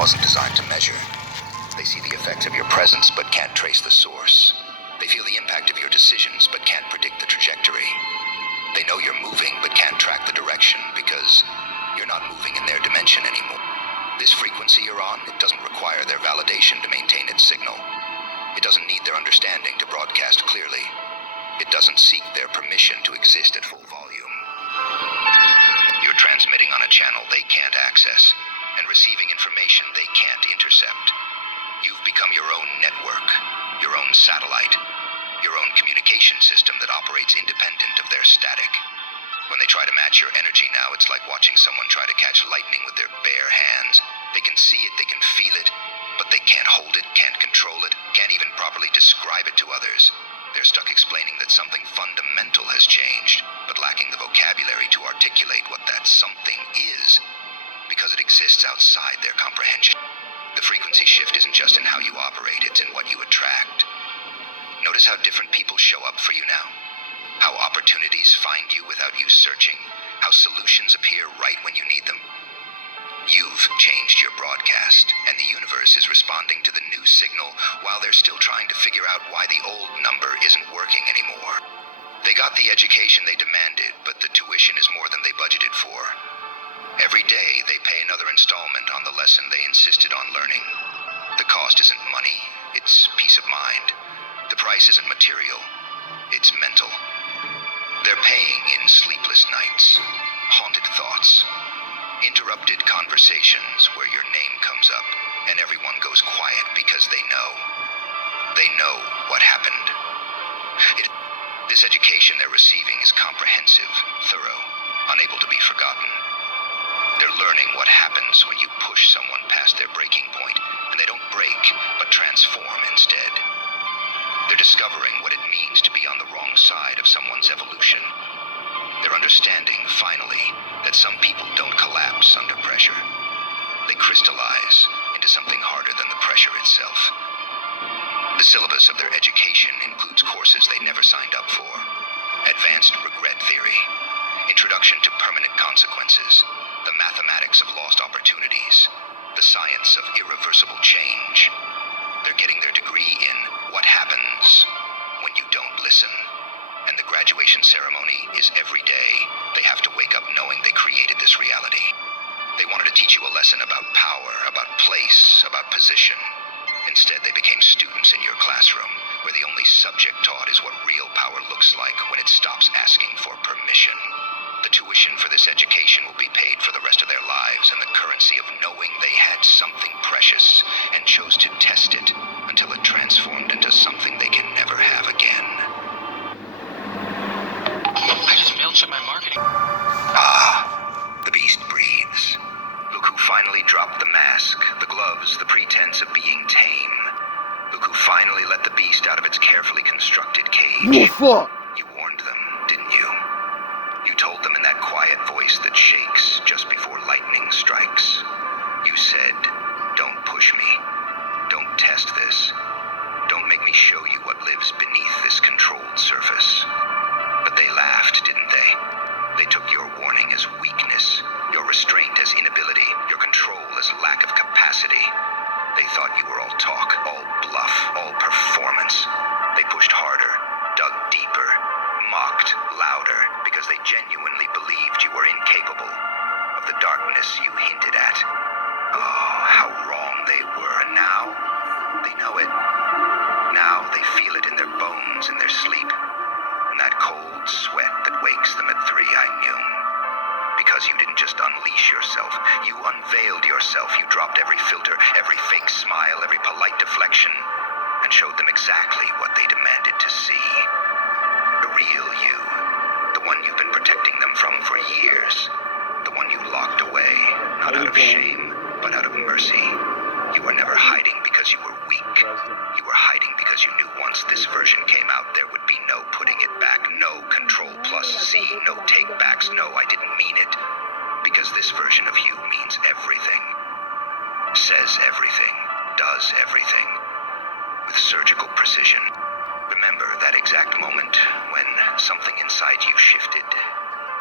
wasn't designed to measure. They see the effects of your presence but can't trace the source. They feel the impact of your decisions but can't predict the trajectory. They know you're moving but can't track the direction because you're not moving in their dimension anymore. This frequency you're on, it doesn't require their validation to maintain its signal. It doesn't need their understanding to broadcast clearly. It doesn't seek their permission to exist at full volume. You're transmitting on a channel they can't access and receiving information they can't intercept. You've become your own network, your own satellite, your own communication system that operates independent of their static. When they try to match your energy now, it's like watching someone try to catch lightning with their bare hands. They can see it, they can feel it, but they can't hold it, can't control it, can't even properly describe it to others. They're stuck explaining that something fundamental has changed, but lacking the vocabulary to articulate what that something is, because it exists outside their comprehension. The frequency shift isn't just in how you operate, it's in what you attract. Notice how different people show up for you now. How opportunities find you without you searching. How solutions appear right when you need them. You've changed your broadcast, and the universe is responding to the new signal while they're still trying to figure out why the old number isn't working anymore. They got the education they demanded, but the tuition is more than they budgeted for. Every day, they pay another installment on the lesson they insisted on learning. The cost isn't money, it's peace of mind. The price isn't material, it's mental. They're paying in sleepless nights, haunted thoughts, interrupted conversations where your name comes up and everyone goes quiet because they know what happened. This education they're receiving is comprehensive, thorough, unable to be forgotten. They're learning what happens when you push someone past their breaking point, and they don't break, but transform instead. They're discovering what it means to be on the wrong side of someone's evolution. They're understanding, finally, that some people don't collapse under pressure. They crystallize into something harder than the pressure itself. The syllabus of their education includes courses they never signed up for. Advanced regret theory, introduction to permanent consequences, the mathematics of lost opportunities, the science of irreversible change. They're getting their degree in what happens when you don't listen. And the graduation ceremony is every day. They have to wake up knowing they created this reality. They wanted to teach you a lesson about power, about place, about position. Instead, they became students in your classroom, where the only subject taught is what real power looks like when it stops asking for permission. The tuition for this education will be paid for the rest of their lives in the currency of knowing they had something precious and chose to test it until it transformed into something they can never have again. I just mail-checked my marketing. Ah, the beast breathes. Look who finally dropped the mask, the gloves, the pretense of being tame. Look who finally let the beast out of its carefully constructed cage. You warned them, didn't you? You told them in that quiet voice that shakes just before lightning strikes. You said, "Don't push me. Don't test this. Don't make me show you what lives beneath this controlled surface." But they laughed, didn't they? They took your warning as weakness, your restraint as inability, your control as lack of capacity. They thought you were all talk, all bluff, all performance. They pushed harder, dug deeper, mocked louder, because they genuinely believed you were incapable of the darkness you hinted at. Oh, how wrong they were, and now they know it. Now they feel it in their bones, in their sleep. And that cold sweat that wakes them at 3, I knew. Because you didn't just unleash yourself, you unveiled yourself. You dropped every filter, every fake smile, every polite deflection, and showed them exactly what they demanded to see. The real you. The one you've been protecting them from for years. The one you locked away, not out of shame, but out of mercy. You were never hiding because you were weak. You were hiding because you knew once this version came out, there would be no putting it back, no Control plus C, no take-backs, no, I didn't mean it. Because this version of you means everything. Says everything, does everything. With surgical precision. Remember that exact moment when something inside you shifted.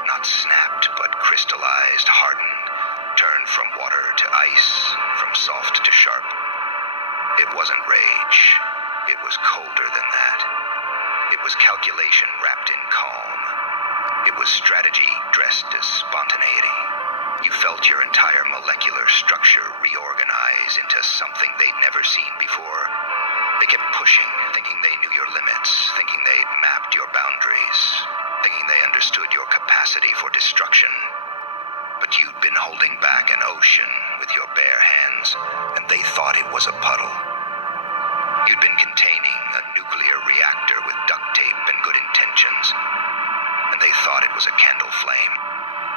Not snapped, but crystallized, hardened, turned from water to ice, from soft to sharp. It wasn't rage. It was colder than that. It was calculation wrapped in calm. It was strategy dressed as spontaneity. You felt your entire molecular structure reorganize into something they'd never seen before. They kept pushing, thinking they knew your limits, thinking they'd mapped your boundaries, thinking they understood your capacity for destruction. But you'd been holding back an ocean with your bare hands, and they thought it was a puddle. You'd been containing a nuclear reactor with duct tape and good intentions, and they thought it was a candle flame.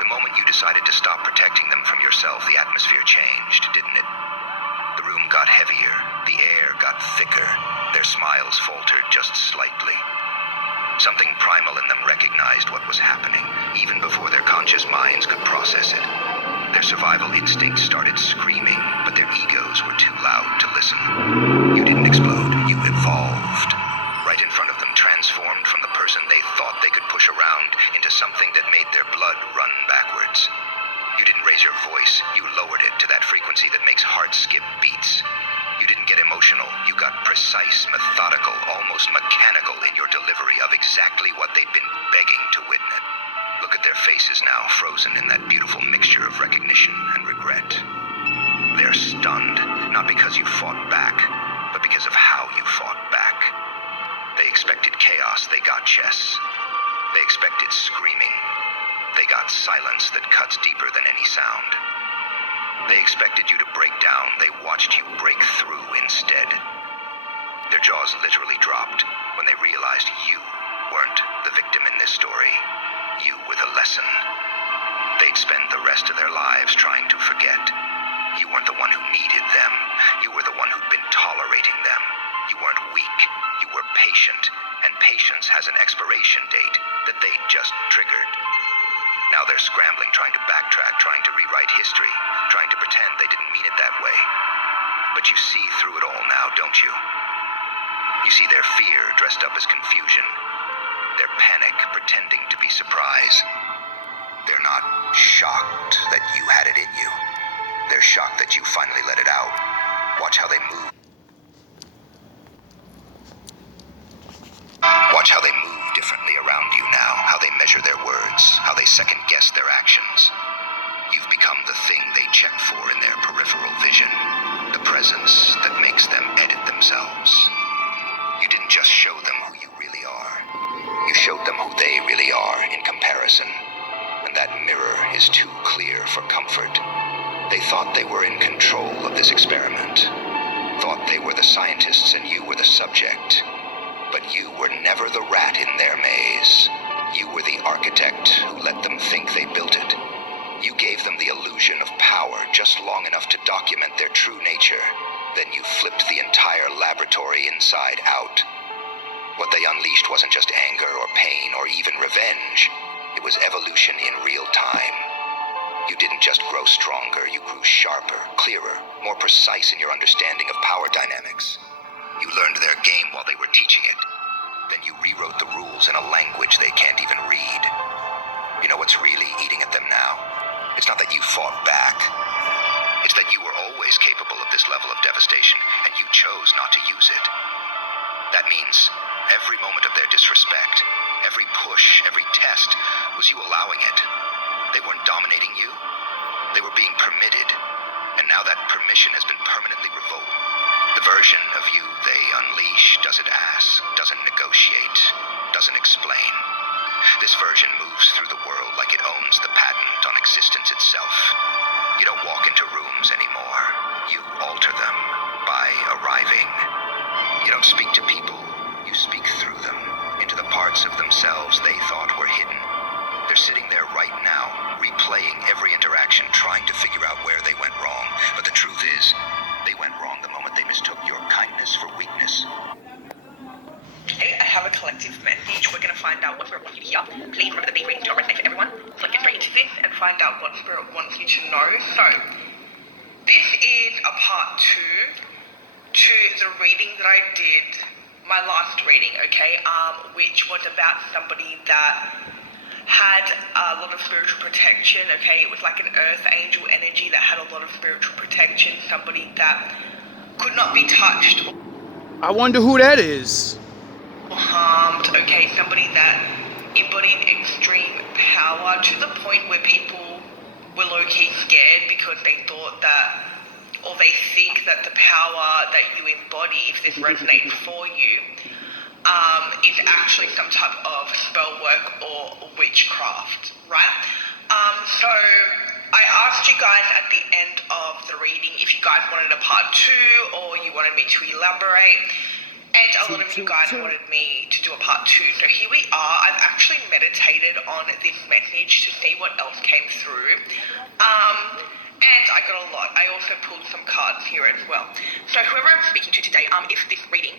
The moment you decided to stop protecting them from yourself, the atmosphere changed, didn't it? The room got heavier, the air got thicker, their smiles faltered just slightly. Something primal in them recognized what was happening, even before their conscious minds could process it. Their survival instincts started screaming, but their egos were too loud to listen. You didn't explode, you evolved. Right in front of them, transformed from the person they thought they could push around into something that made their blood run backwards. You didn't raise your voice, you lowered it to that frequency that makes hearts skip beats. You didn't get emotional, you got precise, methodical, almost mechanical in your delivery of exactly what they'd been begging to witness. Look at their faces now, frozen in that beautiful mixture of recognition and regret. They're stunned, not because you fought back, but because of how you fought back. They expected chaos, they got chess. They expected screaming. They got silence that cuts deeper than any sound. They expected you to break down, they watched you break through instead. Their jaws literally dropped when they realized you weren't the victim in this story. You were the lesson. They'd spend the rest of their lives trying to forget. You weren't the one who needed them. You were the one who'd been tolerating them. You weren't weak. You were patient, and patience has an expiration date that they'd just triggered. Now they're scrambling, trying to backtrack, trying to rewrite history, trying to pretend they didn't mean it that way. But you see through it all now, don't you? You see their fear dressed up as confusion, their panic pretending to be surprise. They're not shocked that you had it in you. They're shocked that you finally let it out. Watch how they move. Watch how they move differently around you now, how they measure their words, how they second-guess their actions. You've become the thing they check for in their peripheral vision, the presence that makes them edit themselves. You didn't just show them who you really are. You showed them who they really are in comparison. And that mirror is too clear for comfort. They thought they were in control of this experiment. Thought they were the scientists and you were the subject. But you were never the rat in their maze. You were the architect who let them think they built it. You gave them the illusion of power just long enough to document their true nature. Then you flipped the entire laboratory inside out. What they unleashed wasn't just anger or pain or even revenge. It was evolution in real time. You didn't just grow stronger, you grew sharper, clearer, more precise in your understanding of power dynamics. You learned their game while they were teaching it. Then you rewrote the rules in a language they can't even read. You know what's really eating at them now? It's not that you fought back. It's that you were always capable of this level of devastation, and you chose not to use it. That means every moment of their disrespect, every push, every test, was you allowing it. They weren't dominating you. They were being permitted. And now that permission has been permanently revoked. The version of you they unleash doesn't ask, doesn't negotiate, doesn't explain. This version moves through the world like it owns the patent on existence itself. You don't walk into rooms anymore. You alter them by arriving. You don't speak to people. You speak through them, into the parts of themselves they thought were hidden. They're sitting there right now, replaying every interaction, trying to figure out where they went wrong. But the truth is, they went wrong the moment they mistook your kindness for weakness. Okay, I have a collective message. We're going to find out what Spirit wants you to hear. Please remember that these readings don't resonate for everyone. Click and read this and find out what Spirit wants you to know. So, this is a part 2 to the reading that I did, my last reading, okay, which was about somebody that had a lot of spiritual protection, okay? It was like an earth angel energy that had a lot of spiritual protection, somebody that could not be touched I wonder who that is. or harmed, okay? Somebody that embodied extreme power to the point where people were low-key scared because they thought that, or they think that the power that you embody, if this resonates for you, is actually some type of spell work or witchcraft, right? So I asked you guys at the end of the reading if you guys wanted a part 2 or you wanted me to elaborate, and a lot of you guys wanted me to do a part 2. So here we are. I've actually meditated on this message to see what else came through. And I got a lot. I also pulled some cards here as well. So whoever I'm speaking to today, if this reading,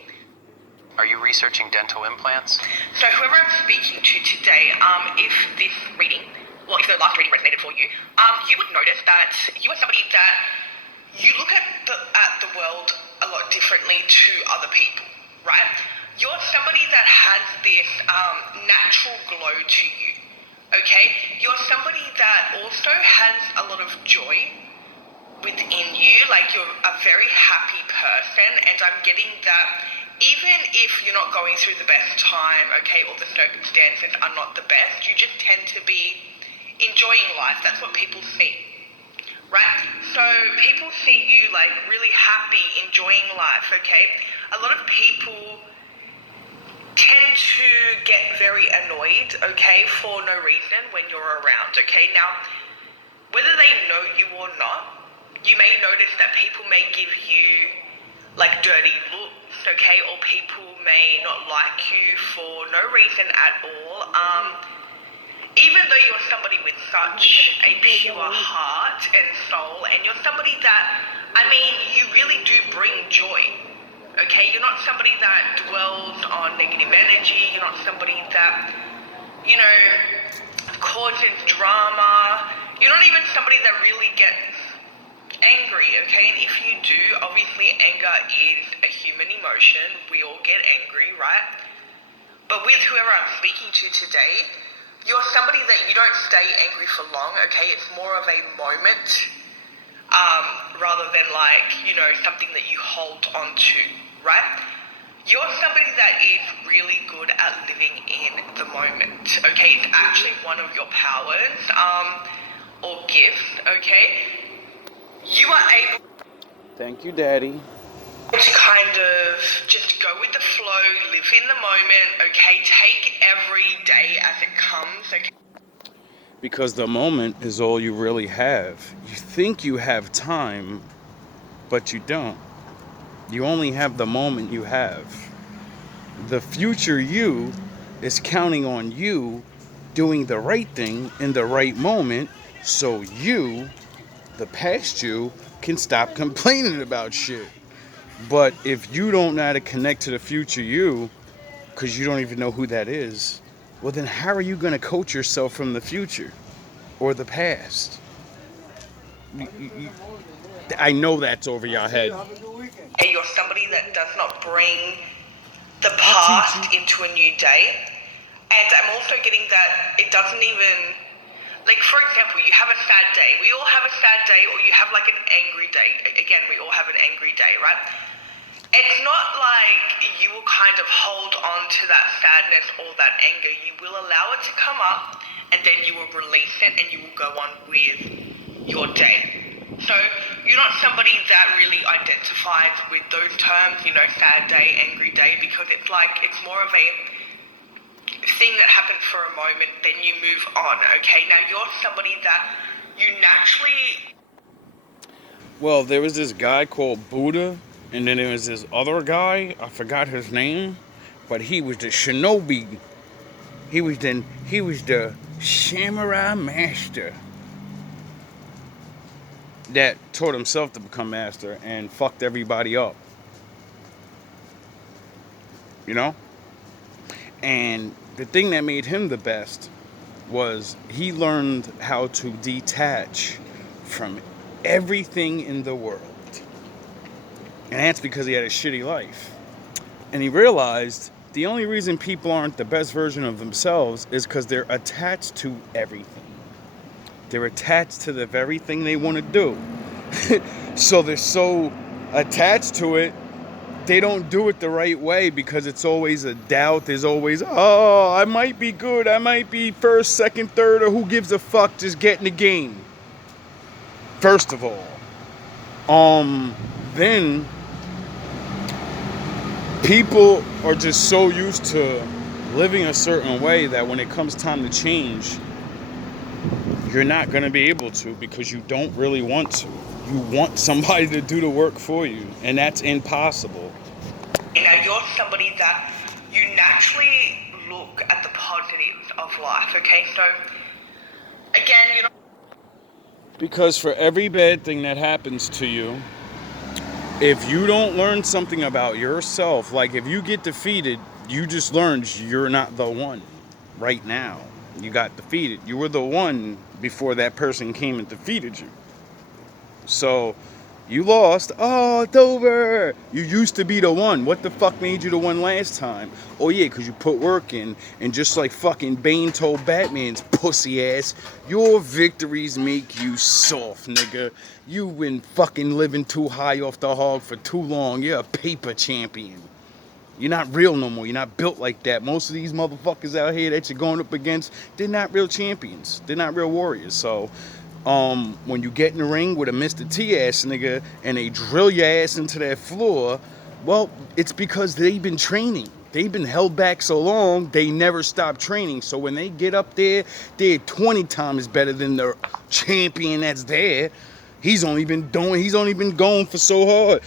Are you researching dental implants? so whoever I'm speaking to today, if this reading, well, if the last reading resonated for you, you would notice that you are somebody that you look at the world a lot differently to other people, right? You're somebody that has this natural glow to you, okay? You're somebody that also has a lot of joy within you, like you're a very happy person, and I'm getting that even if you're not going through the best time, okay, or the circumstances are not the best, you just tend to be enjoying life. That's what people see, right? So people see you like really happy, enjoying life, okay? A lot of people tend to get very annoyed, okay, for no reason when you're around, okay? Now, whether they know you or not, you may notice that people may give you like dirty looks, okay, or people may not like you for no reason at all. Even though you're somebody with such a pure heart and soul, and you're somebody that, I mean, you really do bring joy, okay? You're not somebody that dwells on negative energy. You're not somebody that, you know, causes drama. You're not even somebody that really gets angry, okay? And if you do, obviously anger is a human emotion. We all get angry, right? But with whoever I'm speaking to today, you're somebody that you don't stay angry for long, okay? It's more of a moment, rather than like, you know, something that you hold on to, right? You're somebody that is really good at living in the moment, okay? It's actually one of your powers, or gifts, okay? You are able Thank you, Daddy. to kind of just go with the flow, live in the moment, okay? Take every day as it comes, okay? Because the moment is all you really have. You think you have time, but you don't. You only have the moment you have. The future you is counting on you doing the right thing in the right moment so you, the past you, can stop complaining about shit. But if you don't know how to connect to the future you, because you don't even know who that is, well, then how are you going to coach yourself from the future or the past? I know that's over your head. Hey, you're somebody that does not bring the past into a new day. And I'm also getting that it doesn't even, like, for example, you have a sad day. We all have a sad day, or you have like an angry day. Again, we all have an angry day, right? It's not like you will kind of hold on to that sadness or that anger. You will allow it to come up, and then you will release it, and you will go on with your day. So you're not somebody that really identifies with those terms, you know, sad day, angry day, because it's like, it's more of a thing that happened for a moment, then you move on, okay? Now you're somebody that you naturally... Well, there was this guy called Buddha, and then there was this other guy, I forgot his name, but he was the shinobi. He was the samurai master that taught himself to become master and fucked everybody up. You know? And the thing that made him the best was he learned how to detach from everything in the world. And that's because he had a shitty life. And he realized The only reason people aren't the best version of themselves is because they're attached to everything. They're attached to the very thing they want to do. So they're so attached to it, they don't do it the right way because it's always a doubt. There's always, oh, I might be good. I might be first, second, third, or who gives a fuck, just get in the game. First of all. Then people are just so used to living a certain way that when it comes time to change, you're not going to be able to because you don't really want to. You want somebody to do the work for you, and that's impossible. You're somebody that you naturally look at the positives of life, okay? So, again, Because for every bad thing that happens to you, if you don't learn something about yourself, like if you get defeated, you just learned you're not the one right now. You got defeated. You were the one before that person came and defeated you. So you lost. Oh, it's over. You used to be the one. What the fuck made you the one last time? Oh yeah, because you put work in. And just like fucking Bane told Batman's pussy ass, your victories make you soft, nigga. You've been fucking living too high off the hog for too long. You're a paper champion. You're not real no more. You're not built like that. Most of these motherfuckers out here that you're going up against, they're not real champions. They're not real warriors. So when you get in the ring with a Mr. T ass nigga and they drill your ass into that floor, well, it's because they've been training. They've been held back so long, they never stop training. So when they get up there, they're 20 times better than the champion that's there. He's only been going for so hard.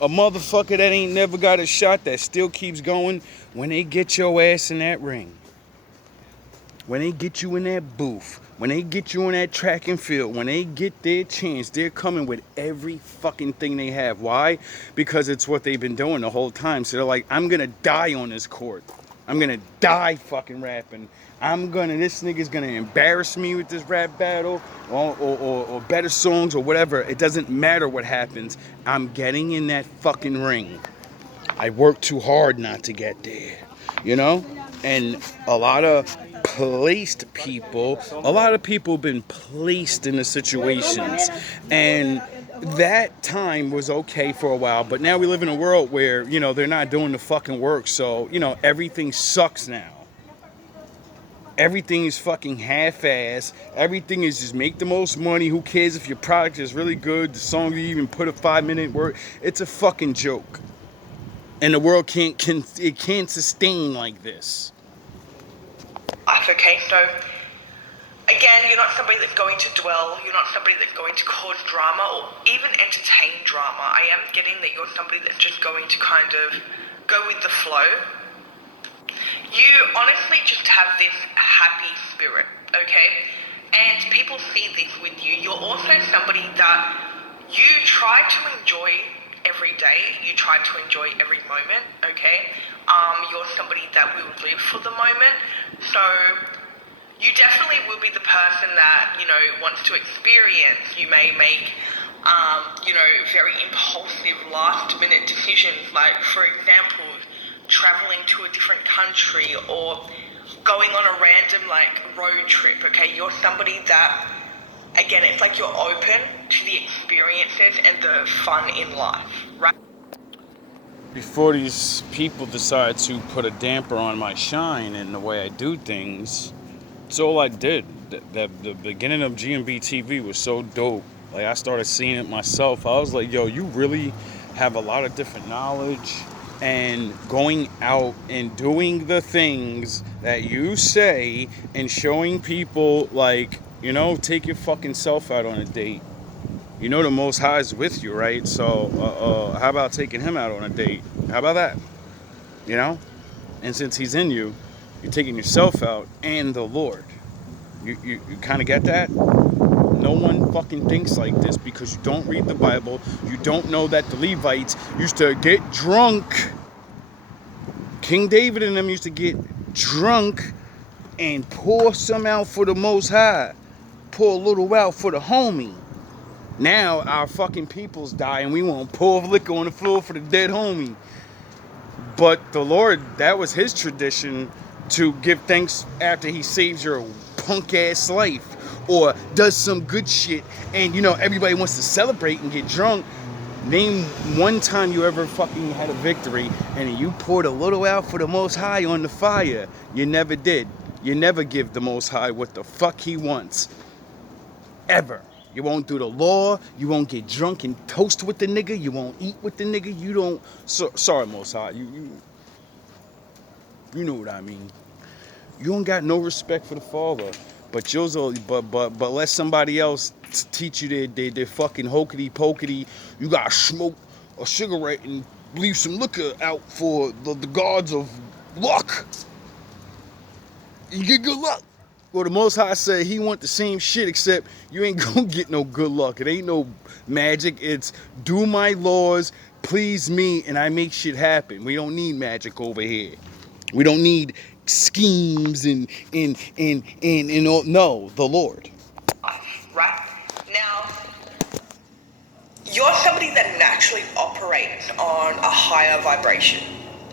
A motherfucker that ain't never got a shot that still keeps going, when they get your ass in that ring, when they get you in that booth, when they get you in that track and field, when they get their chance, they're coming with every fucking thing they have. Why? Because it's what they've been doing the whole time. So they're like, I'm gonna die on this court. I'm gonna die fucking rapping. This nigga's gonna embarrass me with this rap battle or better songs or whatever. It doesn't matter what happens. I'm getting in that fucking ring. I worked too hard not to get there, you know? And a lot of people have been placed in the situations. And that time was okay for a while, but now we live in a world where, they're not doing the fucking work. So, everything sucks now. Everything is fucking half-ass. Everything is just make the most money. Who cares if your product is really good? The song you even put a 5-minute word. It's a fucking joke. And the world can't sustain like this. Okay, so again, you're not somebody that's going to dwell, you're not somebody that's going to cause drama or even entertain drama. I am getting that you're somebody that's just going to kind of go with the flow. You honestly just have this happy spirit, okay? And people see this with you. You're also somebody that you try to enjoy every day. You try to enjoy every moment, okay? You're somebody that will live for the moment. So you definitely will be the person that, wants to experience. You may make, very impulsive last-minute decisions, like, for example, traveling to a different country or going on a random, road trip, okay? You're somebody that, again, it's like you're open to the experiences and the fun in life, right? Before these people decide to put a damper on my shine and the way I do things, it's all I did. The beginning of GMB TV was so dope. Like, I started seeing it myself. I was like, yo, you really have a lot of different knowledge, and going out and doing the things that you say and showing people, take your fucking self out on a date. The Most High is with you, right? So how about taking him out on a date? How about that? And since he's in you, you're taking yourself out and the Lord. You kind of get that? No one fucking thinks like this because you don't read the Bible. You don't know that the Levites used to get drunk. King David and them used to get drunk and pour some out for the Most High. Pour a little out for the homie. Now our fucking peoples die and we won't pour liquor on the floor for the dead homie. But the Lord, that was his tradition to give thanks after he saves your punk ass life or does some good shit. And everybody wants to celebrate and get drunk. Name one time you ever fucking had a victory and you poured a little out for the Most High on the fire. You never did. You never give the Most High what the fuck he wants. Ever. You won't do the law. You won't get drunk and toast with the nigga. You won't eat with the nigga. You don't. Sorry, Most High. You know what I mean. You don't got no respect for the Father. But but let somebody else teach you their fucking hokey pokey. You gotta smoke a cigarette and leave some liquor out for the gods of luck. You get good luck. Well, the Most High said he want the same shit, except you ain't gonna get no good luck. It ain't no magic. It's do my laws, please me, and I make shit happen. We don't need magic over here. We don't need schemes and all. No, the Lord. Right? Now, you're somebody that naturally operates on a higher vibration.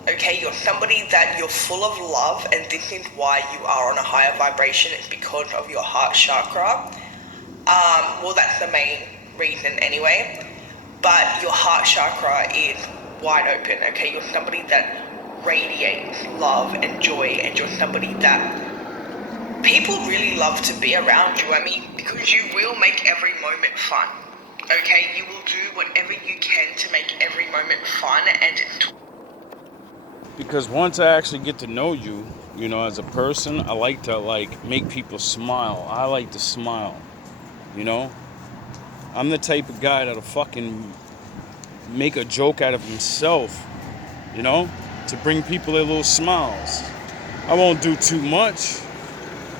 Okay, you're somebody that you're full of love, and this is why you are on a higher vibration. It's because of your heart chakra. Well, that's the main reason anyway. But your heart chakra is wide open. Okay, you're somebody that radiates love and joy, and you're somebody that people really love to be around you. I mean, because you will make every moment fun. Okay, you will do whatever you can to make every moment fun, and Because once I actually get to know you, as a person, I like to make people smile. I like to smile. I'm the type of guy that'll fucking make a joke out of himself, to bring people their little smiles. I won't do too much,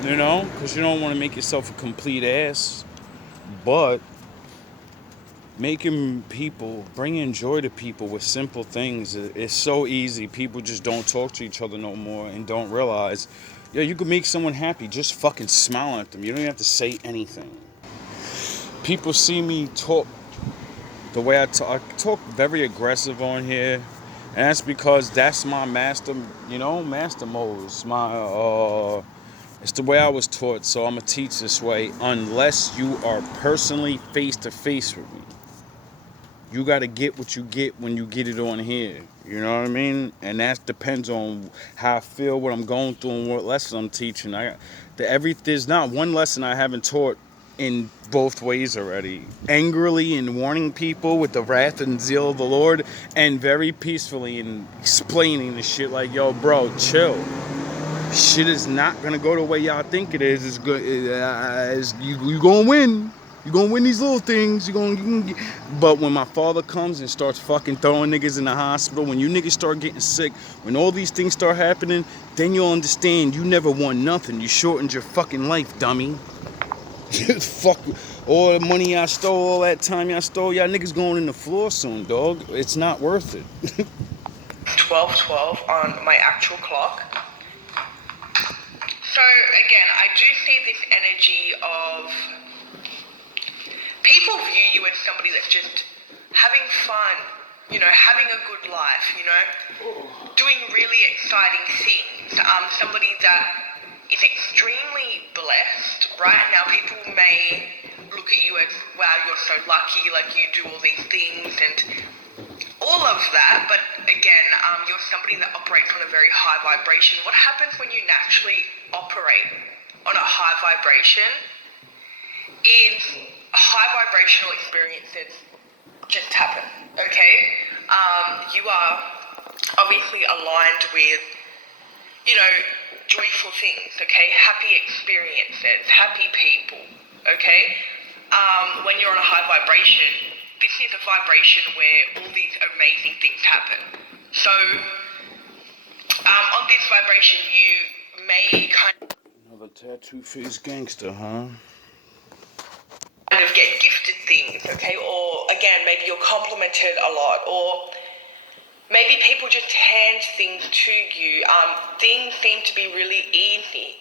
because you don't want to make yourself a complete ass. But bringing joy to people with simple things is so easy. People just don't talk to each other no more and don't realize, you can make someone happy. Just fucking smile at them. You don't even have to say anything. People see me talk the way I talk very aggressive on here. And that's because that's my master mode. It's the way I was taught, so I'm going to teach this way unless you are personally face to face with me. You got to get what you get when you get it on here. You know what I mean? And that depends on how I feel, what I'm going through, and what lesson I'm teaching. There's not one lesson I haven't taught in both ways already. Angrily and warning people with the wrath and zeal of the Lord, and very peacefully and explaining the shit like, yo, bro, chill. Shit is not gonna go the way y'all think it is. It's good. You gonna win. You gonna win these little things. But when my father comes and starts fucking throwing niggas in the hospital, when you niggas start getting sick, when all these things start happening, then you'll understand you never won nothing. You shortened your fucking life, dummy. Fuck all the money I stole, all that time I stole. Y'all niggas going in the floor soon, dog. It's not worth it. 12:12 on my actual clock. So again, I do see this energy of people view you as somebody that's just having fun, having a good life, doing really exciting things. Somebody that is extremely blessed. Right now, people may look at you as, wow, you're so lucky, like you do all these things and all of that. But again, you're somebody that operates on a very high vibration. What happens when you naturally operate on a high vibration is high vibrational experiences just happen, okay? You are obviously aligned with, joyful things, okay? Happy experiences, happy people, okay? When you're on a high vibration, this is a vibration where all these amazing things happen. So, on this vibration, you may kind Another tattoo-faced gangster, huh? of get gifted things, okay? Or again, maybe you're complimented a lot, or maybe people just hand things to you. Things seem to be really easy.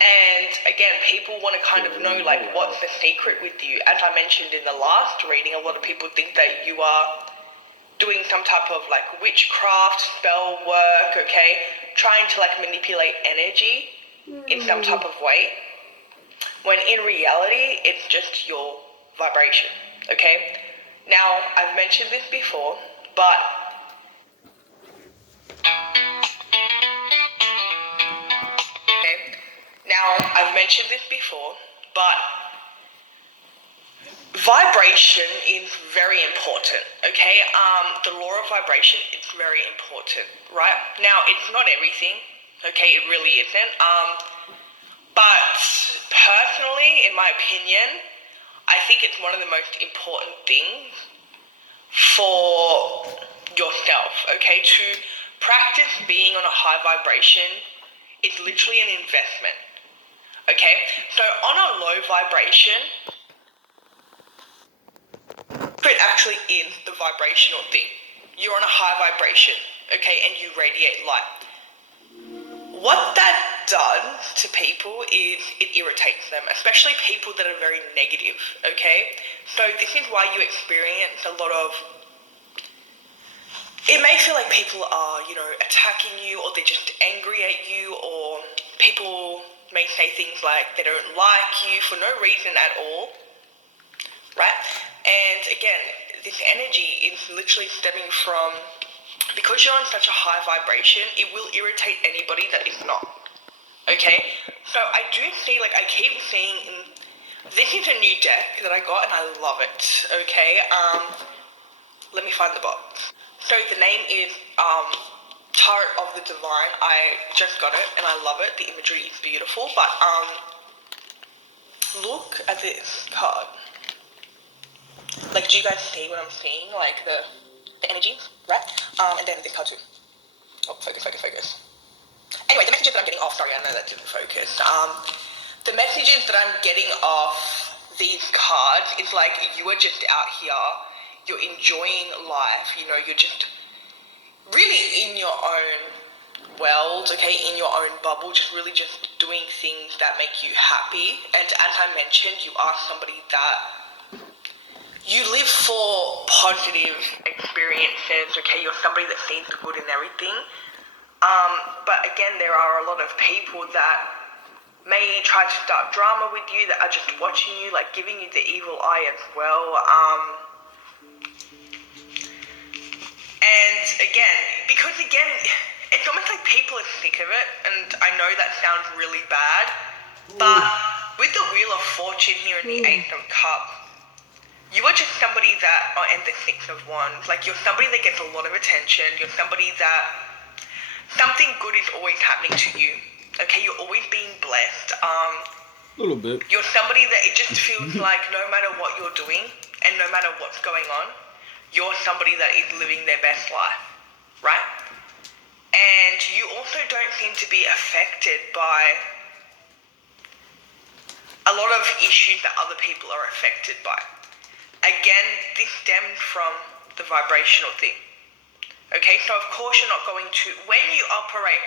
And again, people want to kind of know, like, what's the secret with you? As I mentioned in the last reading, a lot of people think that you are doing some type of like witchcraft, spell work, okay, trying to like manipulate energy in some type of way, when in reality it's just your vibration, okay? Now, I've mentioned this before, but vibration is very important, okay? The law of vibration is very important, right? Now, it's not everything, okay? It really isn't. But personally, in my opinion, I think it's one of the most important things for yourself, okay? To practice being on a high vibration is literally an investment, okay? So on a low vibration, it actually is the vibrational thing. You're on a high vibration, okay, and you radiate light. What that does to people is it irritates them, especially people that are very negative, okay? So this is why you experience a lot of, it may feel like people are, attacking you, or they're just angry at you, or people may say things like they don't like you for no reason at all, right? And again, this energy is literally stemming from, because you're on such a high vibration, it will irritate anybody that is not, okay? So I do see, I keep seeing, this is a new deck that I got and I love it, okay? Let me find the box. So the name is Tarot of the Divine. I just got it and I love it. The imagery is beautiful, but look at this card. Do you guys see what I'm seeing? The energy, right? And then this card too. Oh, focus. Anyway, the messages that I'm getting off, sorry, I know that didn't focus. The messages that I'm getting off these cards is you are just out here, you're enjoying life, you're just really in your own world, okay, in your own bubble, just really just doing things that make you happy. And as I mentioned, you are somebody that you live for positive experiences, okay? You're somebody that sees the good in everything. But again, there are a lot of people that may try to start drama with you, that are just watching you, giving you the evil eye as well. And because it's almost like people are sick of it, and I know that sounds really bad, but with the Wheel of Fortune here and the Ace of Cups, you are just somebody that, and the Six of Wands, you're somebody that gets a lot of attention, you're somebody that, something good is always happening to you, okay, you're always being blessed, A little bit. you're somebody that it just feels like no matter what you're doing, and no matter what's going on, you're somebody that is living their best life, right? And you also don't seem to be affected by a lot of issues that other people are affected by. Again, this stems from the vibrational thing. Okay, so of course you're not going to, when you operate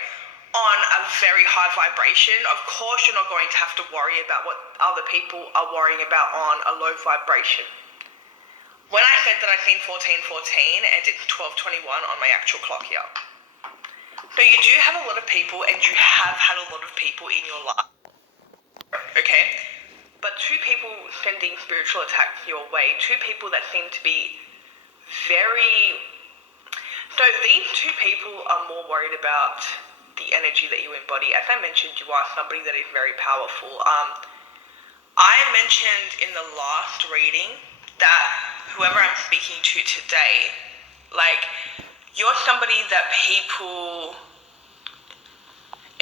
on a very high vibration, of course you're not going to have to worry about what other people are worrying about on a low vibration. When I said that I've seen 1414 and it's 1221 on my actual clock here. So you do have a lot of people, and you have had a lot of people in your life, okay? But two people sending spiritual attacks your way, two people that seem to be very... So these two people are more worried about the energy that you embody. As I mentioned, you are somebody that is very powerful. I mentioned in the last reading that whoever I'm speaking to today, you're somebody that people,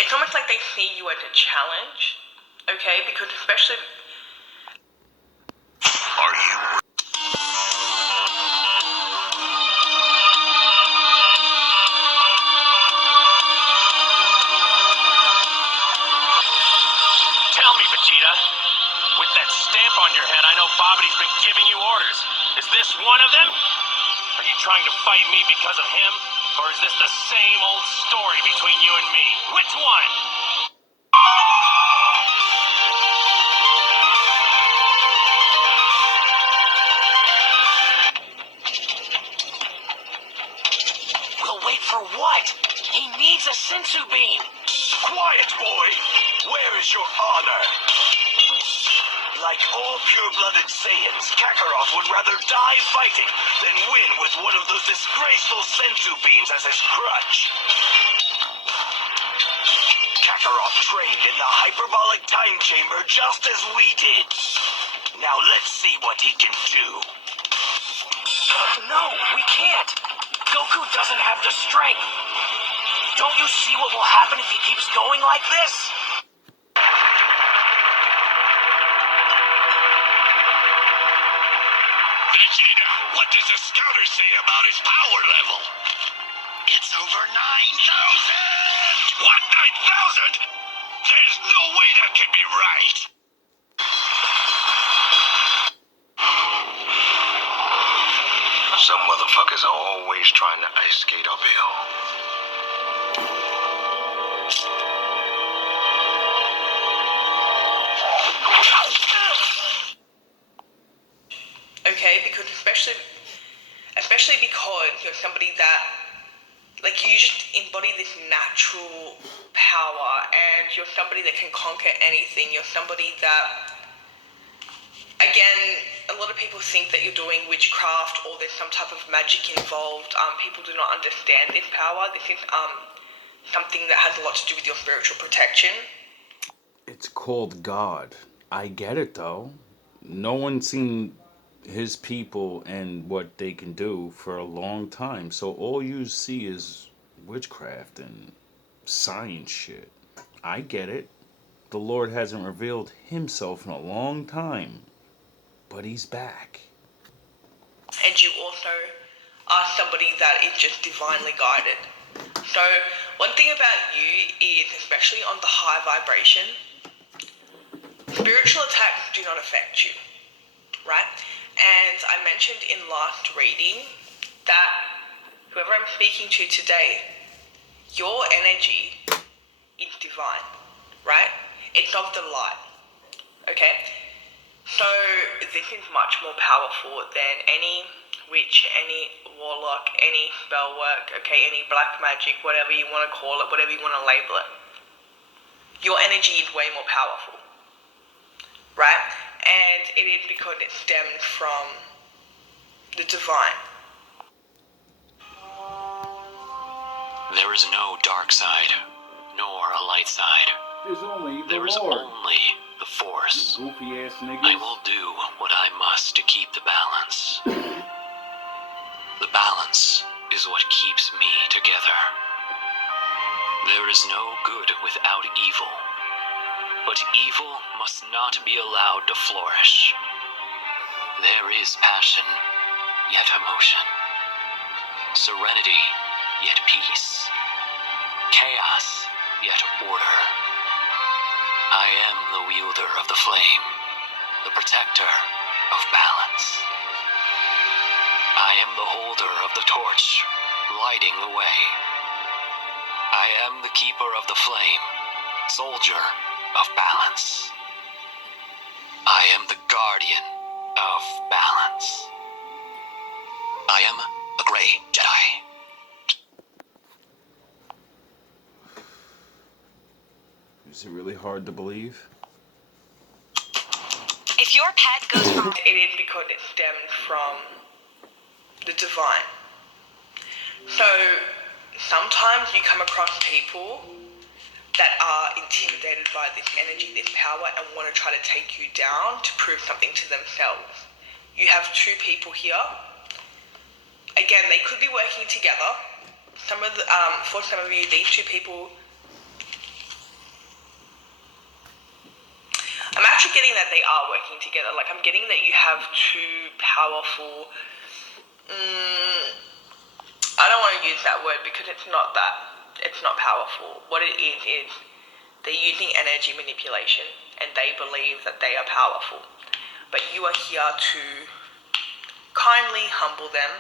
it's almost like they see you as a challenge, okay? Because especially... Are you Tell me, Vegeta, with that stamp on your head, I know Bobity's been giving you orders. Is this one of them? Are you trying to fight me because of him? Or is this the same old story between you and me? Which one? It's a sensu bean. Quiet, boy. Where is your honor? Like all pure-blooded Saiyans, Kakarot would rather die fighting than win with one of those disgraceful sensu beans as his crutch. Kakarot trained in the hyperbolic time chamber just as we did. Now let's see what he can do. No, we can't. Goku doesn't have the strength. Don't you see what will happen if he keeps going like this? Vegeta, what does the scouter say about his power level? It's over 9,000! What, 9,000? There's no way that can be right! Some motherfuckers are always trying to ice skate uphill. Okay, because especially because you're somebody that, like, you just embody this natural power, and you're somebody that can conquer anything. You're somebody that, again, a lot of people think that you're doing witchcraft or there's some type of magic involved. People do not understand this power. This is something that has a lot to do with your spiritual protection. It's called God. I get it though. No one's seen his people and what they can do for a long time. So all you see is witchcraft and science shit. I get it. The Lord hasn't revealed himself in a long time. But he's back. And you also are somebody that is just divinely guided. So one thing about you is, especially on the high vibration, spiritual attacks do not affect you, right? And I mentioned in last reading that whoever I'm speaking to today, your energy is divine, right? It's of the light, okay? So this is much more powerful than any witch, any warlock, any spell work, okay, any black magic, whatever you want to call it, whatever you want to label it. Your energy is way more powerful, right? And it is because it stems from the divine. There is no dark side, nor a light side. There's only the There is Lord. only the Force. Goofy ass niggas. I will do what I must to keep the balance. The balance is what keeps me together. There is no good without evil, but evil must not be allowed to flourish. There is passion, yet emotion. Serenity, yet peace. Chaos, yet order. I am the wielder of the flame, the protector of balance. I am the holder of the torch, lighting the way. I am the keeper of the flame, soldier of balance. I am the guardian of balance. I am a gray Jedi. Is it really hard to believe? If your pet goes from It is because it stems from the divine. So sometimes you come across people that are intimidated by this energy, this power, and want to try to take you down to prove something to themselves. You have two people here. Again, they could be working together. For some of you, these two people, I'm actually getting that they are working together. Like, I'm getting that you have two powerful, I don't want to use that word because it's not powerful. What it is they're using energy manipulation and they believe that they are powerful. But you are here to kindly humble them.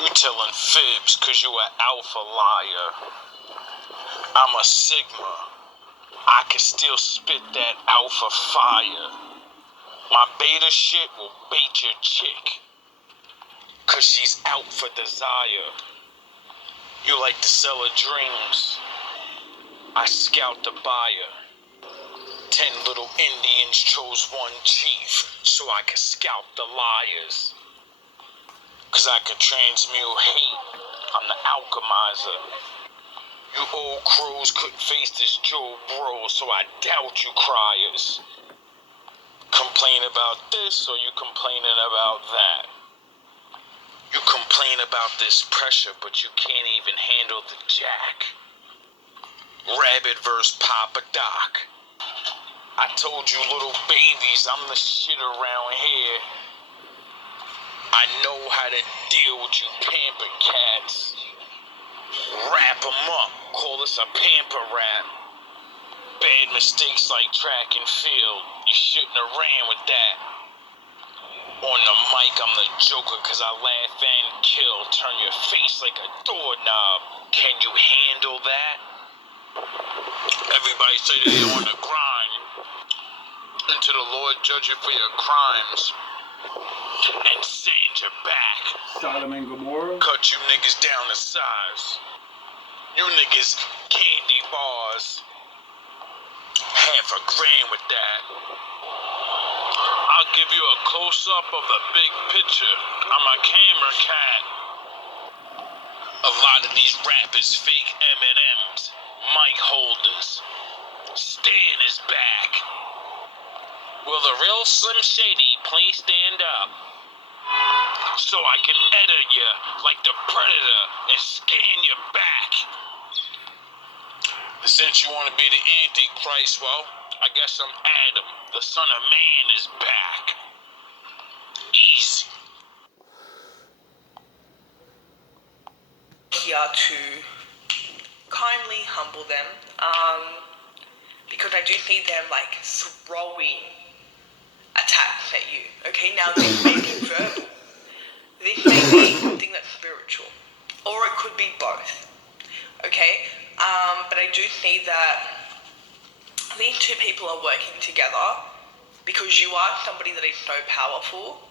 You telling fibs cause you an alpha liar. I'm a Sigma. I can still spit that alpha fire. My beta shit will bait your chick. Cause she's out for desire. You like the seller dreams. I scout the buyer. 10 little Indians chose one chief so I could scalp the liars. Cause I could transmute hate. I'm the alchemizer. You old crows couldn't face this Joe bro, so I doubt you criers. Complain about this or you complaining about that? You complain about this pressure, but you can't even handle the jack. Rabbit versus Papa Doc. I told you little babies, I'm the shit around here. I know how to deal with you pamper cats. Wrap 'em up, call this a pamper rap. Bad mistakes like track and field, you shouldn't have ran with that. On the mic, I'm the Joker cause I laugh and kill. Turn your face like a doorknob. Can you handle that? Everybody say they on the grind. Until the Lord judge you for your crimes. And sand your back. Sodom and Gomorrah. Cut you niggas down to size. You niggas candy bars. $500,000 with that. I'll give you a close-up of the big picture. I'm a camera cat. A lot of these rappers fake M&Ms, mic holders. Stan is back. Will the real Slim Shady please stand up? So I can edit you like the Predator and scan your back. Since you want to be the Antichrist, well, I guess I'm Adam. The Son of Man is back. Easy. Here to kindly humble them, because I do see them like throwing attacks at you. Okay, now this may be verbal, this may be something that's spiritual, or it could be both. Okay, but I do see that these two people are working together because you are somebody that is so powerful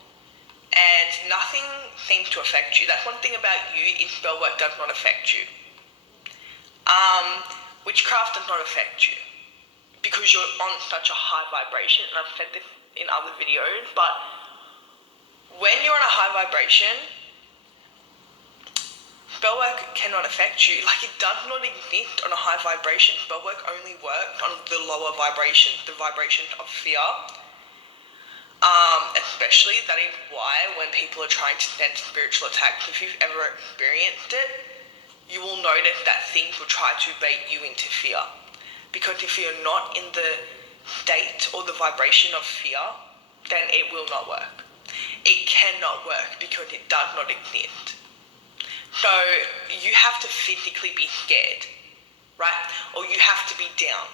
and nothing seems to affect you. That's one thing about you, is spell work does not affect you. Witchcraft does not affect you because you're on such a high vibration, and I've said this in other videos, but when you're on a high vibration, spell work cannot affect you. Like, it does not exist on a high vibration. Spell work only works on the lower vibrations, the vibrations of fear. Especially, that is why when people are trying to send spiritual attacks, if you've ever experienced it, you will notice that things will try to bait you into fear. Because if you're not in the state or the vibration of fear, then it will not work. It cannot work because it does not exist. So you have to physically be scared, right? Or you have to be down,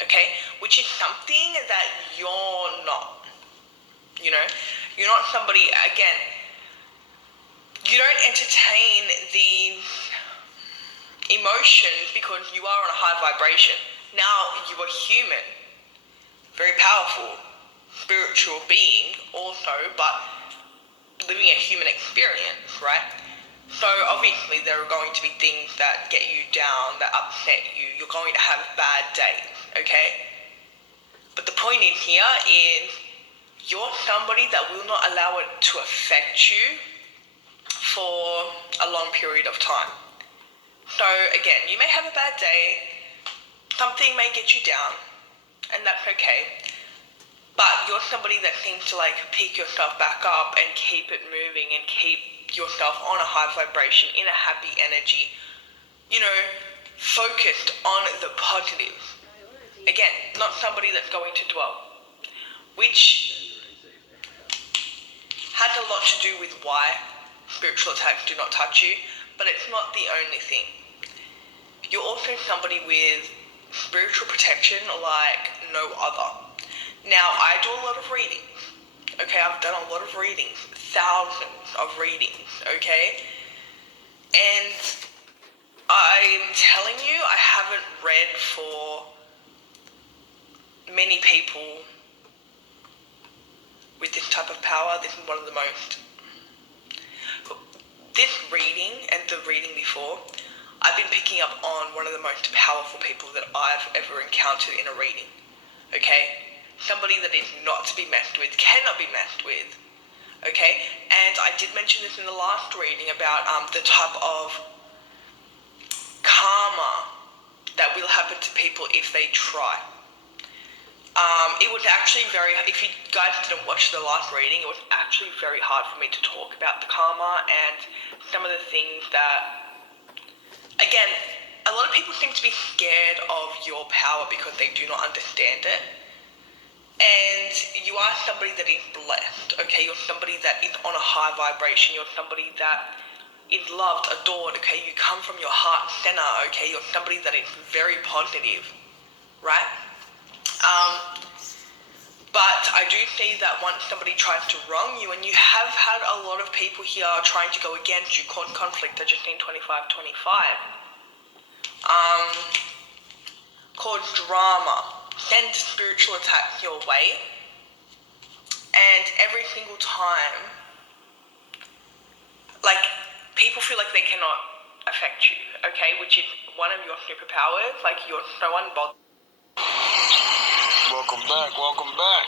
okay? Which is something that you're not. You know, you're not somebody, again, you don't entertain these emotions because you are on a high vibration. Now, you are human, very powerful, spiritual being also, but living a human experience, right? So obviously there are going to be things that get you down, that upset you. You're going to have bad days, okay? But the point in here is, you're somebody that will not allow it to affect you for a long period of time. So again, you may have a bad day, something may get you down, and that's okay. But you're somebody that seems to like pick yourself back up and keep it moving and keep yourself on a high vibration, in a happy energy, you know, focused on the positive. Again, not somebody that's going to dwell, which has a lot to do with why spiritual attacks do not touch you, but it's not the only thing. You're also somebody with spiritual protection like no other. Now, I do a lot of readings, okay? I've done a lot of readings, thousands of readings, okay? And I'm telling you, I haven't read for many people with this type of power. This is one of the most this reading and the reading before, I've been picking up on one of the most powerful people that I've ever encountered in a reading. Okay? Somebody that is not to be messed with, cannot be messed with. Okay? And I did mention this in the last reading about the type of karma that will happen to people if they try. It was actually if you guys didn't watch the last reading, it was actually very hard for me to talk about the karma and some of the things that, again, a lot of people seem to be scared of your power because they do not understand it. And you are somebody that is blessed, okay? You're somebody that is on a high vibration. You're somebody that is loved, adored, okay? You come from your heart center, okay? You're somebody that is very positive, right? But I do see that once somebody tries to wrong you, and you have had a lot of people here trying to go against you, cause conflict, I just seen 25-25. Cause drama, send spiritual attacks your way, and every single time, like, people feel like they cannot affect you, okay? Which is one of your superpowers, like, you're so unbothered. Welcome back, welcome back.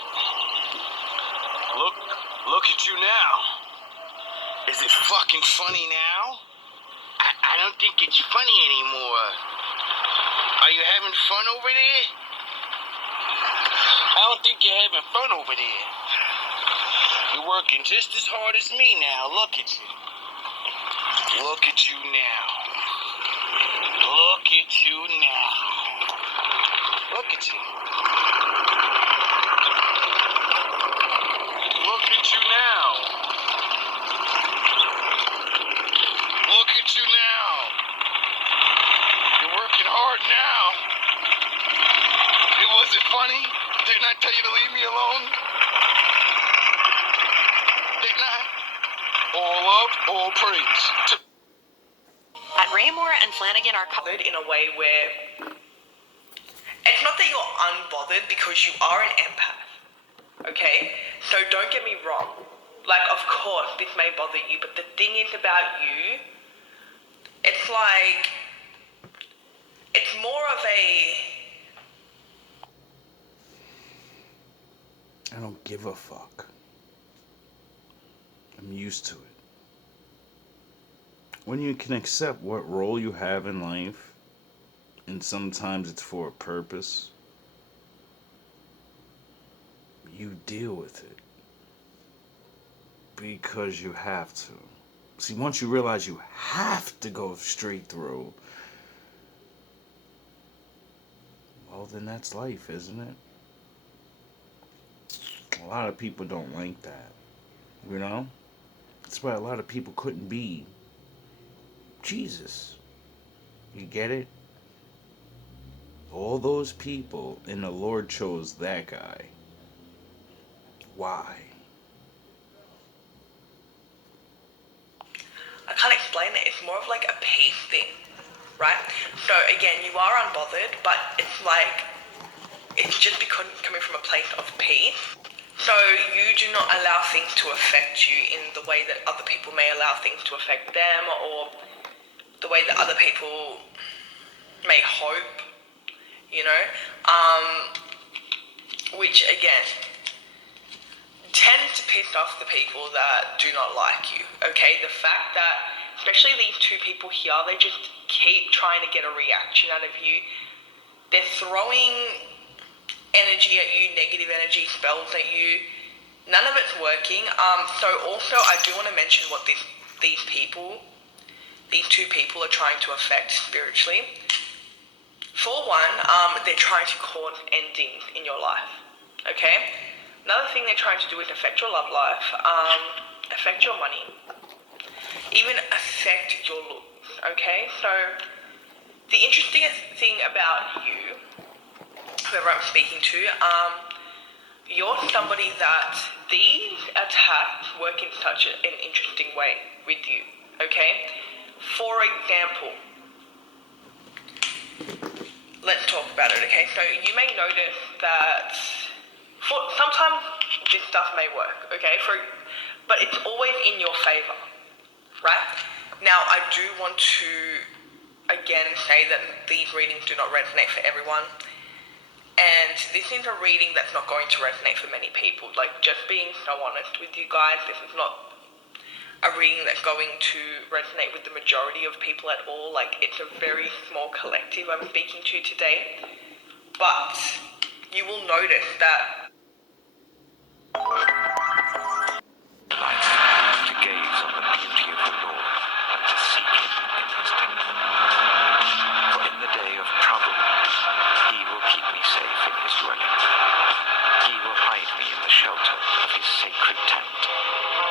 Look at you now. Is it fucking funny now? I don't think it's funny anymore. Are you having fun over there? I don't think you're having fun over there. You're working just as hard as me now. Look at you. Look at you now. Look at you now. Look at you. Look at you now. Look at you now. You're working hard now. It wasn't funny. Didn't I tell you to leave me alone? Didn't I? All love, all praise. At Raymore and Flanagan are Bothered in a way where it's not that you're unbothered, because you are an empath, okay? So don't get me wrong. Like, of course, this may bother you, but the thing is about you, it's like, it's more of I don't give a fuck. I'm used to it. When you can accept what role you have in life, and sometimes it's for a purpose, you deal with it. Because you have to. See, once you realize you have to go straight through, well, then that's life, isn't it? A lot of people don't like that. You know? That's why a lot of people couldn't be Jesus. You get it? All those people, and the Lord chose that guy. Why? I can't explain it. It's more of like a peace thing, right? So again, you are unbothered, but it's like, it's just because coming from a place of peace. So you do not allow things to affect you in the way that other people may allow things to affect them, or the way that other people may hope, you know? Which again, tends to piss off the people that do not like you, okay? The fact that, especially these two people here, they just keep trying to get a reaction out of you. They're throwing energy at you, negative energy, spells at you. None of it's working. So also, I do want to mention what these two people are trying to affect spiritually. For one, they're trying to cause endings in your life, okay? Another thing they're trying to do is affect your love life, affect your money, even affect your looks, okay? So, the interesting thing about you, whoever I'm speaking to, you're somebody that these attacks work in such an interesting way with you, okay? For example, let's talk about it, okay? So you may notice that sometimes this stuff may work, okay? But it's always in your favor, right? Now, I do want to again say that these readings do not resonate for everyone. And this is a reading that's not going to resonate for many people. Like, just being so honest with you guys, this is not a reading that's going to resonate with the majority of people at all. Like, it's a very small collective I'm speaking to today. But you will notice that life, to gaze on the beauty of the Lord and to seek him in his temple. For in the day of trouble, he will keep me safe in his dwelling. He will hide me in the shelter of his sacred tent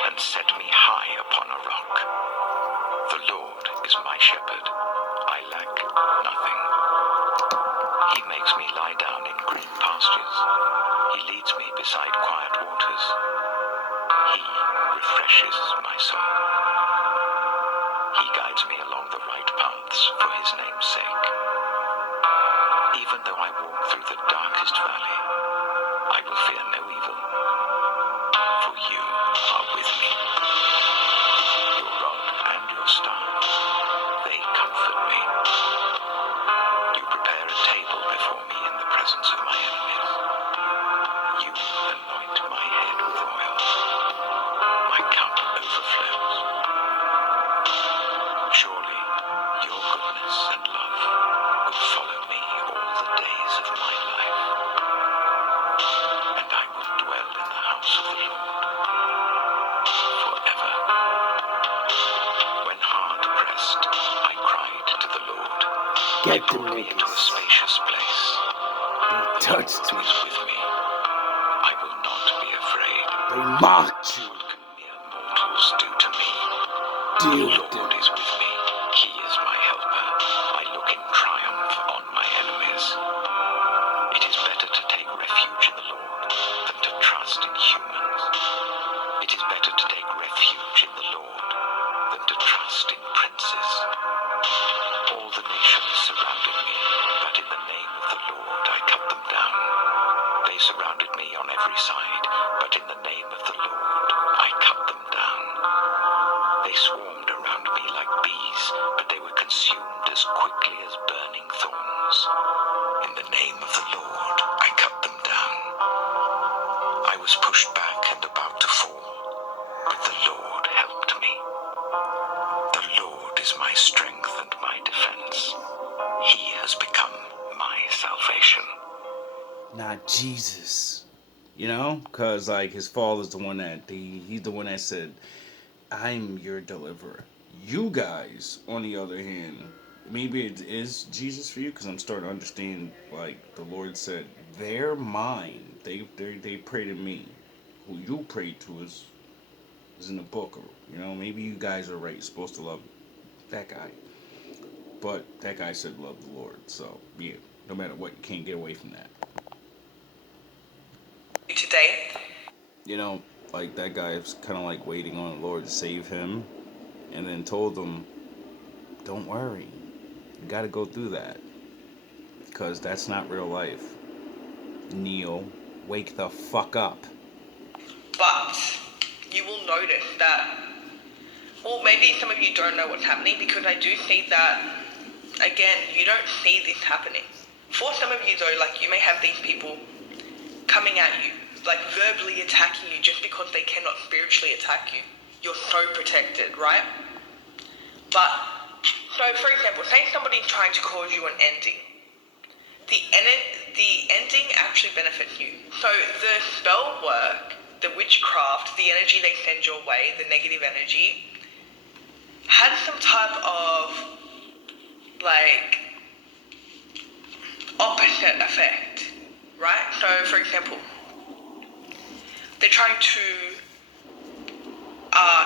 and set me high upon a rock. The Lord is my shepherd. I lack nothing. He makes me lie down in green pastures. He leads me beside quiet waters. He refreshes my soul. He guides me along the right paths for his name's sake. Even though I walk through the darkest valley, I will fear no evil, for you are with me. Your rod and your staff, they comfort me. You prepare a table before me in the presence of my enemies. You anoint my head with oil. My cup overflows. Surely your goodness and love will follow me all the days of my life, and I will dwell in the house of the Lord forever. When hard pressed, I cried to the Lord. He brought me into a spacious place. Touched The me. Lord is with me. I will not be afraid. They mocked you. What can mere mortals do to me? Deal The with them. Lord is with me. He is my helper. I look in triumph on my enemies. It is better to take refuge in the Lord than to trust in humans. It is better to take refuge in the Lord than to trust in princes. All the nations surrounded me, but in the name of the Lord I cut them down. They surrounded me on every side, but in the name of the Lord I cut them down. They swarmed around me like bees, but they were consumed as quickly as burning thorns. In the name of the Lord I cut them down. I was pushed back and about to fall, but the Lord helped me. The Lord is my strength and my defense. He has become my salvation. Not Jesus. You know? Because, like, his father's the one that, he's the one that said, I'm your deliverer. You guys, on the other hand, maybe it is Jesus for you, because I'm starting to understand, like, the Lord said, they're mine. They pray to me. Who you pray to is in the book. Or, you know, maybe you guys are right. You're supposed to love that guy. But that guy said love the Lord. So, yeah, no matter what, you can't get away from that. today, You know, like that guy was kind of like waiting on the Lord to save him, and then told him, don't worry, you got to go through that, because that's not real life. Neil, wake the fuck up. but you will notice that, or maybe some of you don't know what's happening, because I do see that, again, you don't see this happening. For some of you though, like, you may have these people coming at you, like verbally attacking you just because they cannot spiritually attack you. You're so protected, right? But, so for example, say somebody's trying to cause you an ending. The ending actually benefits you. So the spell work, the witchcraft, the energy they send your way, the negative energy, had some type of, like, opposite effect, right? So, for example, they're trying to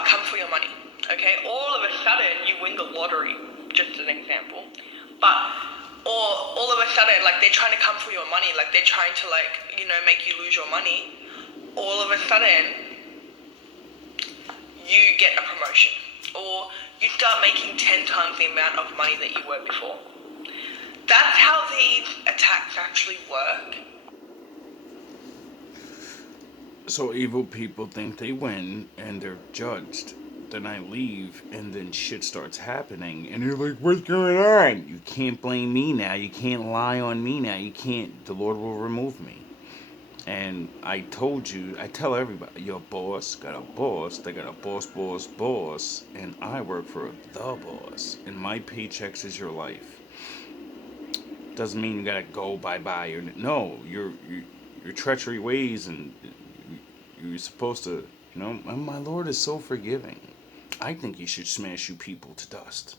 come for your money, okay? All of a sudden, you win the lottery, just as an example. But, or all of a sudden, like, they're trying to come for your money, like, they're trying to, like, you know, make you lose your money. All of a sudden, you get a promotion, or you start making 10 times the amount of money that you were before. That's how these attacks actually work. So evil people think they win, and they're judged then I leave, and then shit starts happening, and you're like, what's going on? You can't blame me now. You can't lie on me now. You can't. The Lord will remove me. And I told you, I tell everybody, your boss got a boss, they got a boss, and I work for the boss. And my paychecks is your life. Doesn't mean you gotta go bye-bye. No, your treachery ways, and you're supposed to, and my Lord is so forgiving. I think he should smash you people to dust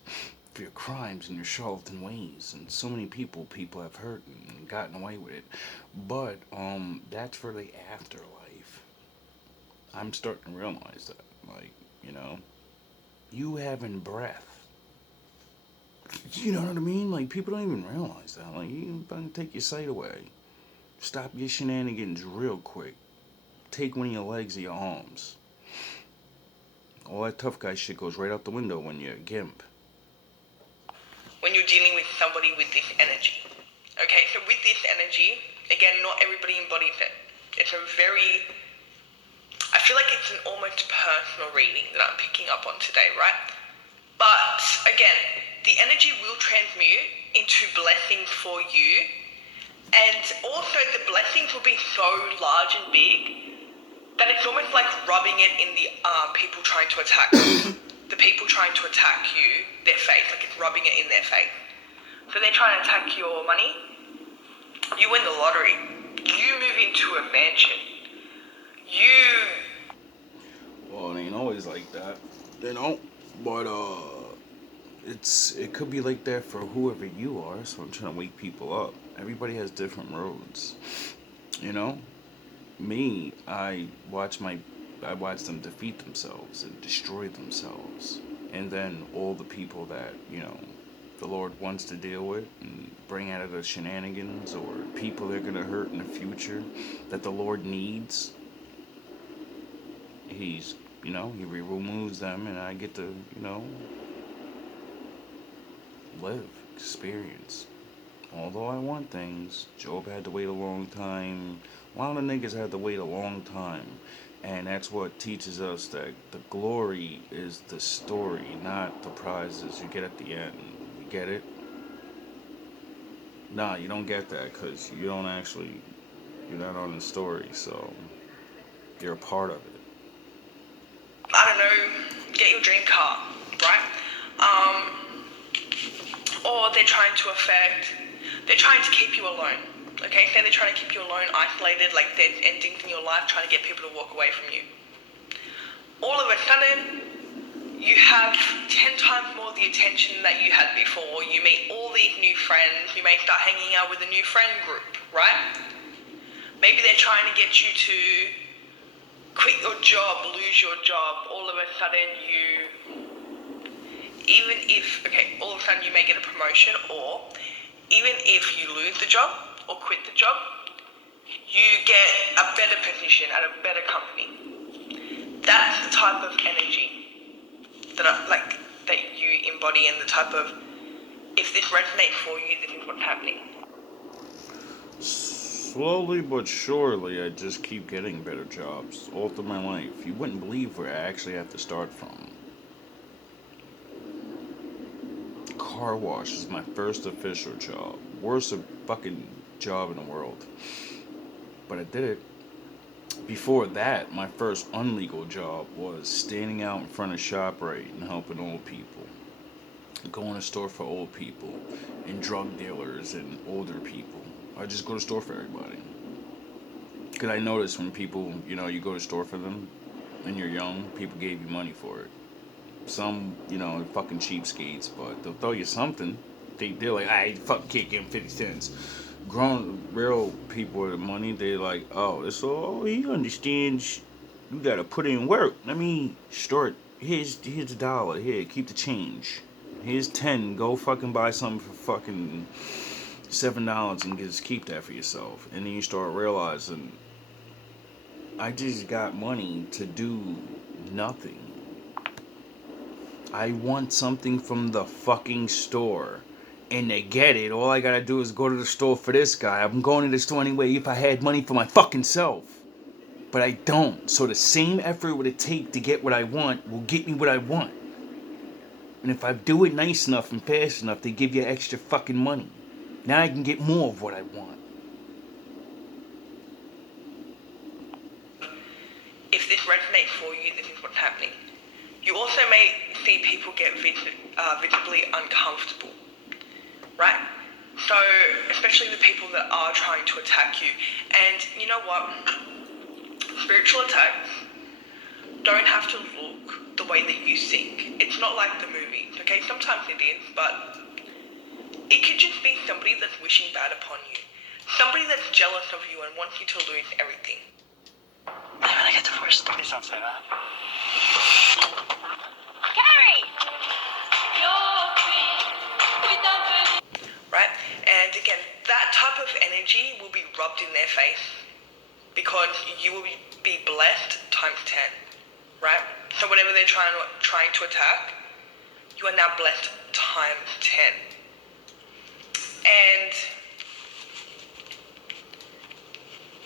for your crimes and your charlatan ways, and so many people have hurt and gotten away with it. But that's for the afterlife. I'm starting to realize that, like, you having breath. You know what I mean? Like, people don't even realize that. Like, you can take your sight away. Stop your shenanigans real quick. Take one of your legs or your arms. All that tough guy shit goes right out the window when you're a gimp. When you're dealing with somebody with this energy. Okay, so with this energy, again, not everybody embodies it. It's a very, I feel like it's an almost personal reading that I'm picking up on today, right? But again, the energy will transmute into blessings for you, and also the blessings will be so large and big that it's almost like rubbing it in the people trying to attack you. The people trying to attack you, their face, like it's rubbing it in their face. So they're trying to attack your money. You win the lottery. You move into a mansion. Well, it ain't always like that, But it could be like that for whoever you are. So I'm trying to wake people up. Everybody has different roads. Me, I watch them defeat themselves and destroy themselves, and then all the people that the Lord wants to deal with and bring out of the shenanigans, or people they're gonna hurt in the future that the Lord needs. He removes them, and I get to live, experience. Although I want things, Job had to wait a long time. A lot of niggas had to wait a long time. And that's what teaches us that the glory is the story, not the prizes you get at the end. You get it? Nah, you don't get that because you're not on the story, so you're a part of it. I don't know, get your dream car, right? Or they're trying to keep you alone. Okay, so they're trying to keep you alone, isolated, like there's endings in your life, trying to get people to walk away from you. All of a sudden, you have 10 times more the attention that you had before. You meet all these new friends. You may start hanging out with a new friend group, right? Maybe they're trying to get you to quit your job, lose your job. All of a sudden all of a sudden you may get a promotion, or even if you lose the job or quit the job, you get a better position at a better company. That's the type of energy that you embody, and the type of, if this resonates for you, this is what's happening. Slowly but surely, I just keep getting better jobs all through my life. You wouldn't believe where I actually have to start from. Car wash is my first official job. Worst fucking job in the world. But I did it. Before that, my first unlegal job was standing out in front of ShopRite and helping old people. Going to store for old people and drug dealers and older people. I just go to store for everybody. Because I noticed when people, you go to store for them and you're young, people gave you money for it. Some, fucking cheapskates, but they'll throw you something. They're like, I fucking can't give them 50 cents. Grown, real people with money, they're like, he understands you gotta put in work. Let me start, here's a dollar, here, keep the change. Here's 10, go fucking buy something for fucking $7 and just keep that for yourself. And then you start realizing, I just got money to do nothing. I want something from the fucking store. And to get it, all I gotta do is go to the store for this guy. I'm going to the store anyway if I had money for my fucking self. But I don't. So the same effort it would take to get what I want will get me what I want. And if I do it nice enough and fast enough, they give you extra fucking money. Now I can get more of what I want. If this resonates for you, this is what's happening. You also may see people get visibly uncomfortable, right? So, especially the people that are trying to attack you. And you know what? Spiritual attacks don't have to look the way that you think. It's not like the movies, okay? Sometimes it is, but it could just be somebody that's wishing bad upon you. Somebody that's jealous of you and wants you to lose everything. I'm gonna get divorced. Please don't say that. Carrie! Right? And again, that type of energy will be rubbed in their face because you will be blessed times 10, right? So whatever they're trying to attack, you are now blessed times 10. And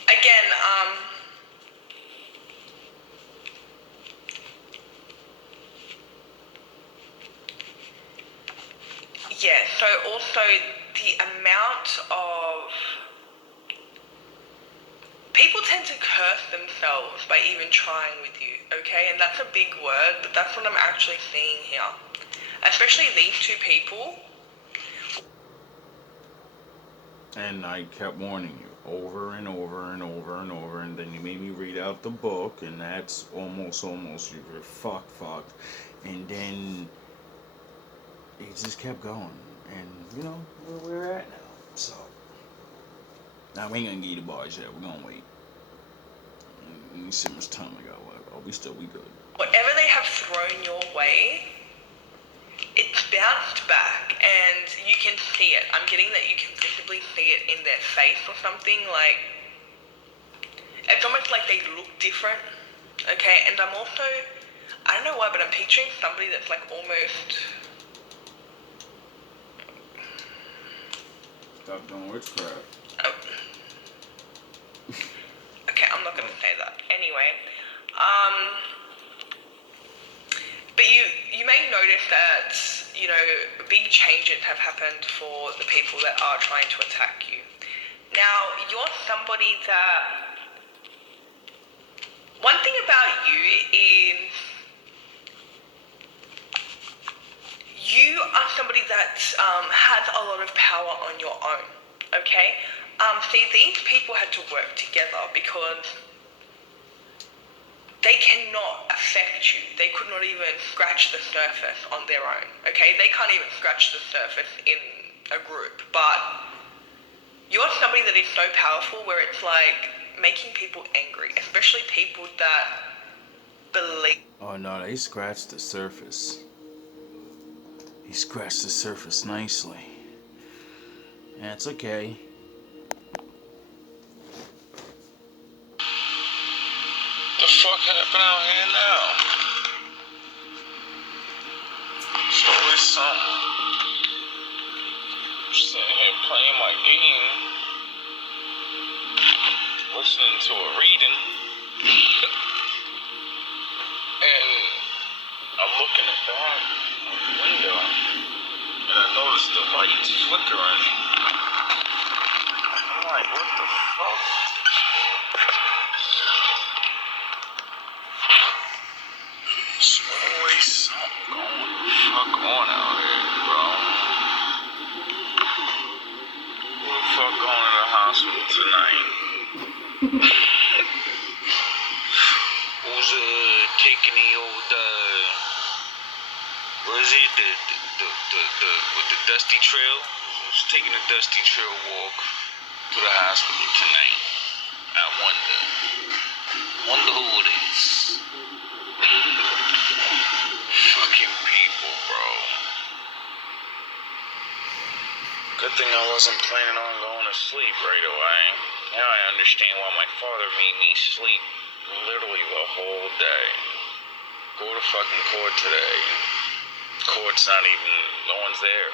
again, yeah, so also the amount of people tend to curse themselves by even trying with you, okay? And that's a big word, but that's what I'm actually seeing here. Especially these two people. And I kept warning you over and over and over and over, and then you made me read out the book, and that's almost you were fucked. And then it just kept going. And you know where we're at now. So now we ain't gonna get you the bars yet, we're gonna wait. Let me see how much time I got left. Oh, we good. Whatever they have thrown your way, it's bounced back and you can see it. I'm getting that you can visibly see it in their face or something. Like, it's almost like they look different, okay? And I'm also, I don't know why, but I'm picturing somebody that's like almost... Stop doing witchcraft. Oh. Okay, I'm not gonna say that. Anyway, but you may notice that, you know, big changes have happened for the people that are trying to attack you. Now, you're somebody that... One thing about you is you are somebody that has a lot of power on your own, okay? See, these people had to work together because they cannot affect you. They could not even scratch the surface on their own, okay? They can't even scratch the surface in a group, but you're somebody that is so powerful where it's like making people angry, especially people that believe... Oh no, they scratched the surface. He scratched the surface nicely. That's okay. The fuck happened out here now? It's always something. I'm sitting here playing my game, listening to a reading, and I'm looking at that window, and I noticed the lights flickering. I'm like, what the fuck? There's always something going the fuck on out here, bro. Who the fuck going to the hospital tonight? Who's taking the old what is it? The with the dusty trail? Who's taking the dusty trail walk to the hospital tonight? I wonder. Wonder who it is. Fucking people, bro. Good thing I wasn't planning on going to sleep right away. Now I understand why my father made me sleep literally the whole day. Go to fucking court today. Court's not even, no one's there.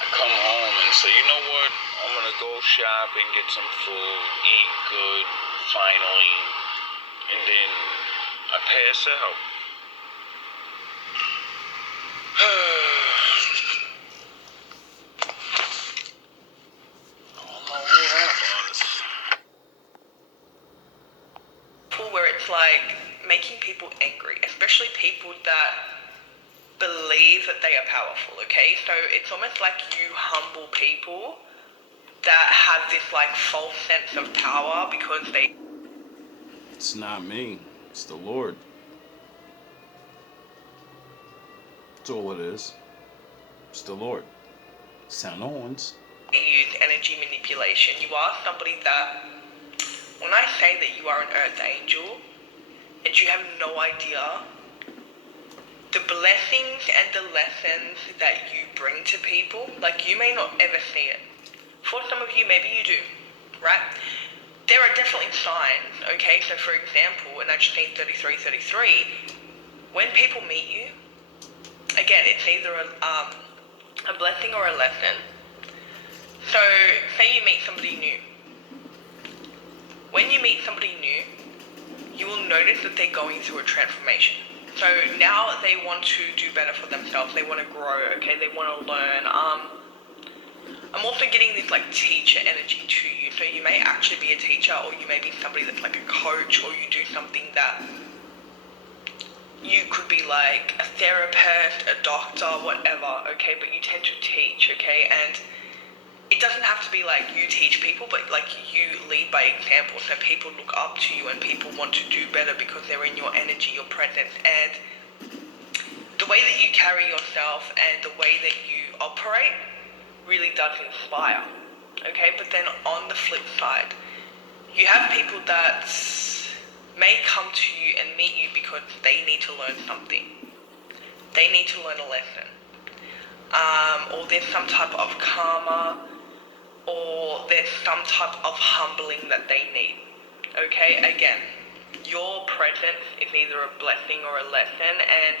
I come home and say, you know what? I'm gonna go shopping, get some food, eat good, finally, and then I pass out. I don't know who that was. Where it's like making people angry, especially people that believe that they are powerful, okay? So it's almost like you humble people that have this like false sense of power because they... It's not me. It's the Lord. That's all it is. It's the Lord. Sound horns. use energy manipulation. You are somebody that, when I say that you are an earth angel, and you have no idea the blessings and the lessons that you bring to people, like you may not ever see it. For some of you, maybe you do, right? There are definitely signs, okay? So for example, and I just seen 3333, when people meet you, again, it's either a blessing or a lesson. So, say you meet somebody new. When you meet somebody new, you will notice that they're going through a transformation. So now they want to do better for themselves. They want to grow, okay? They want to learn. I'm also getting this like teacher energy to you. So you may actually be a teacher, or you may be somebody that's like a coach, or you do something that you could be like a therapist, a doctor, whatever, okay? But you tend to teach, okay? And it doesn't have to be like you teach people, but like you lead by example. So people look up to you and people want to do better because they're in your energy, your presence. And the way that you carry yourself and the way that you operate really does inspire, okay? But then on the flip side, you have people that may come to you and meet you because they need to learn something. They need to learn a lesson. Or there's some type of karma, or there's some type of humbling that they need, okay? Again, your presence is either a blessing or a lesson, and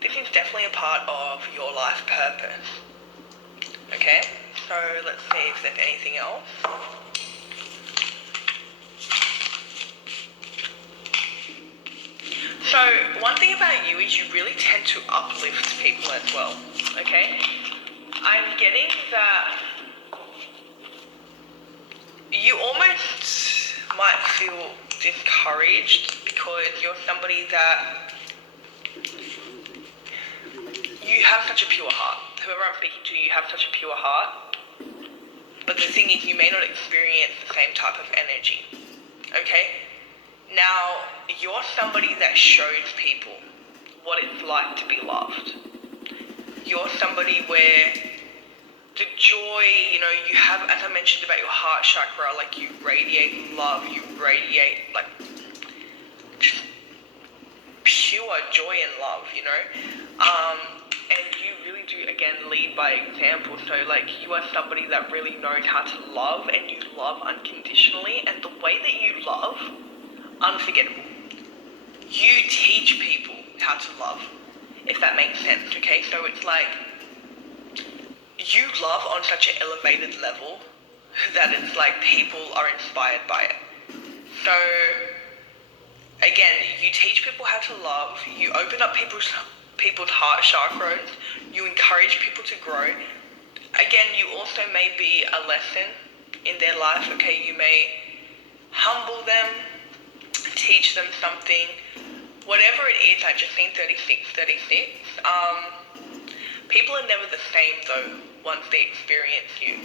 this is definitely a part of your life purpose, okay? So let's see if there's anything else. So one thing about you is you really tend to uplift people as well, okay? I'm getting that you almost might feel discouraged because you're somebody that you have such a pure heart. Whoever I'm speaking to, you have such a pure heart. But the thing is, you may not experience the same type of energy, okay? Now, you're somebody that shows people what it's like to be loved. You're somebody where the joy, you know, you have, as I mentioned about your heart chakra, like you radiate love, you radiate like just pure joy and love, you know? And you really do, again, lead by example. So like you are somebody that really knows how to love, and you love unconditionally, and the way that you love, unforgettable. You teach people how to love, if that makes sense, okay? So it's like you love on such an elevated level that it's like people are inspired by it. So again, you teach people how to love, you open up people's heart chakras, you encourage people to grow. Again, you also may be a lesson in their life, okay? You may humble them, teach them something, whatever it is. I just seen 36. People are never the same though once they experience you.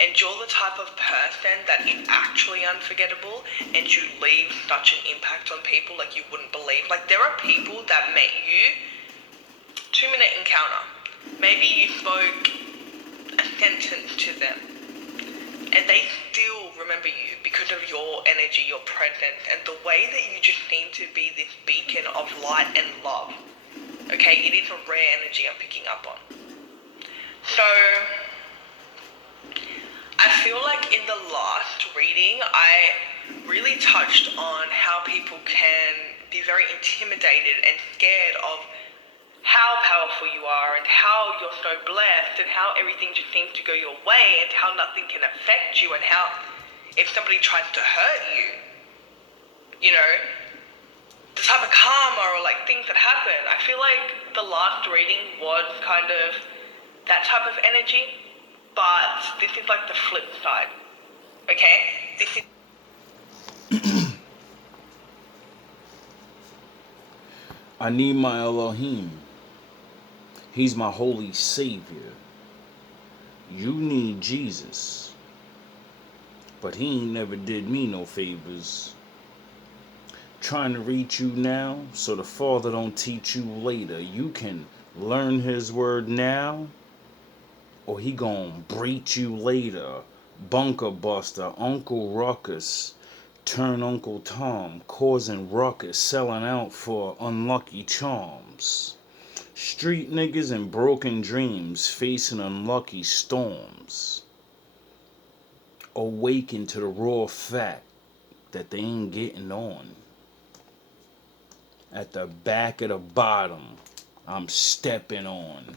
And you're the type of person that is actually unforgettable, and you leave such an impact on people like you wouldn't believe. Like there are people that met you, 2-minute encounter. Maybe you spoke a sentence to them, and they still remember you because of your energy, your presence, and the way that you just seem to be this beacon of light and love. Okay, it is a rare energy I'm picking up on. So I feel like in the last reading, I really touched on how people can be very intimidated and scared of how powerful you are, and how you're so blessed, and how everything just seems to go your way, and how nothing can affect you, and how if somebody tries to hurt you, you know, the type of karma or like things that happen. I feel like the last reading was kind of that type of energy, but this is like the flip side. Okay? This is I need my Elohim. He's my holy savior. You need Jesus. But he ain't never did me no favors. Trying to reach you now so the Father don't teach you later. You can learn his word now or he gon' breach you later. Bunker buster, Uncle Ruckus, turn Uncle Tom, causing ruckus, selling out for unlucky charms. Street niggas and broken dreams, facing unlucky storms. Awaken to the raw fact that they ain't getting on. At the back of the bottom, I'm stepping on.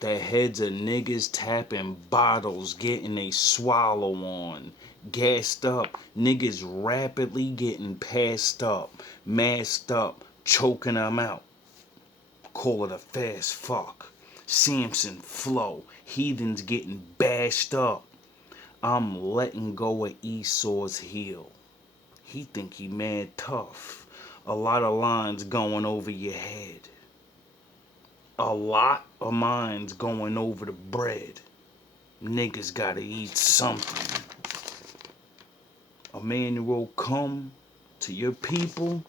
The heads of niggas tapping bottles, getting a swallow on. Gassed up, niggas rapidly getting passed up, masked up, choking them out. Call it a fast fuck. Samson flow, heathens getting bashed up. I'm letting go of Esau's heel. He think he mad tough. A lot of lines going over your head. A lot of minds going over the bread. Niggas gotta eat something. Emmanuel come to your people,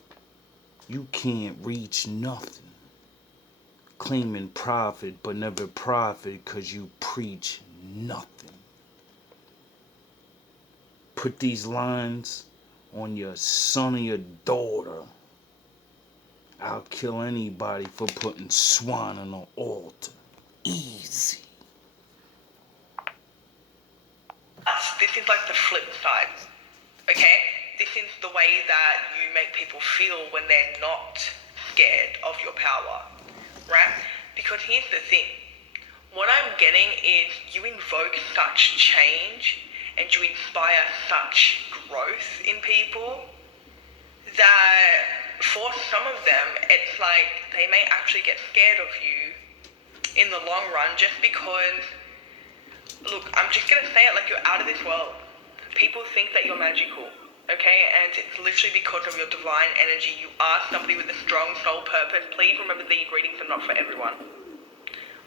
you can't reach nothing. Claiming profit but never profit cause you preach nothing. Put these lines on your son or your daughter. I'll kill anybody for putting swine on the altar. Easy. this is like the flip side. Okay? This is the way that you make people feel when they're not scared of your power. Right? Because here's the thing. What I'm getting is you invoke such change and you inspire such growth in people that for some of them, it's like they may actually get scared of you in the long run just because, look, I'm just going to say it like you're out of this world. People think that you're magical, okay? And it's literally because of your divine energy. You are somebody with a strong soul purpose. Please remember these readings are not for everyone.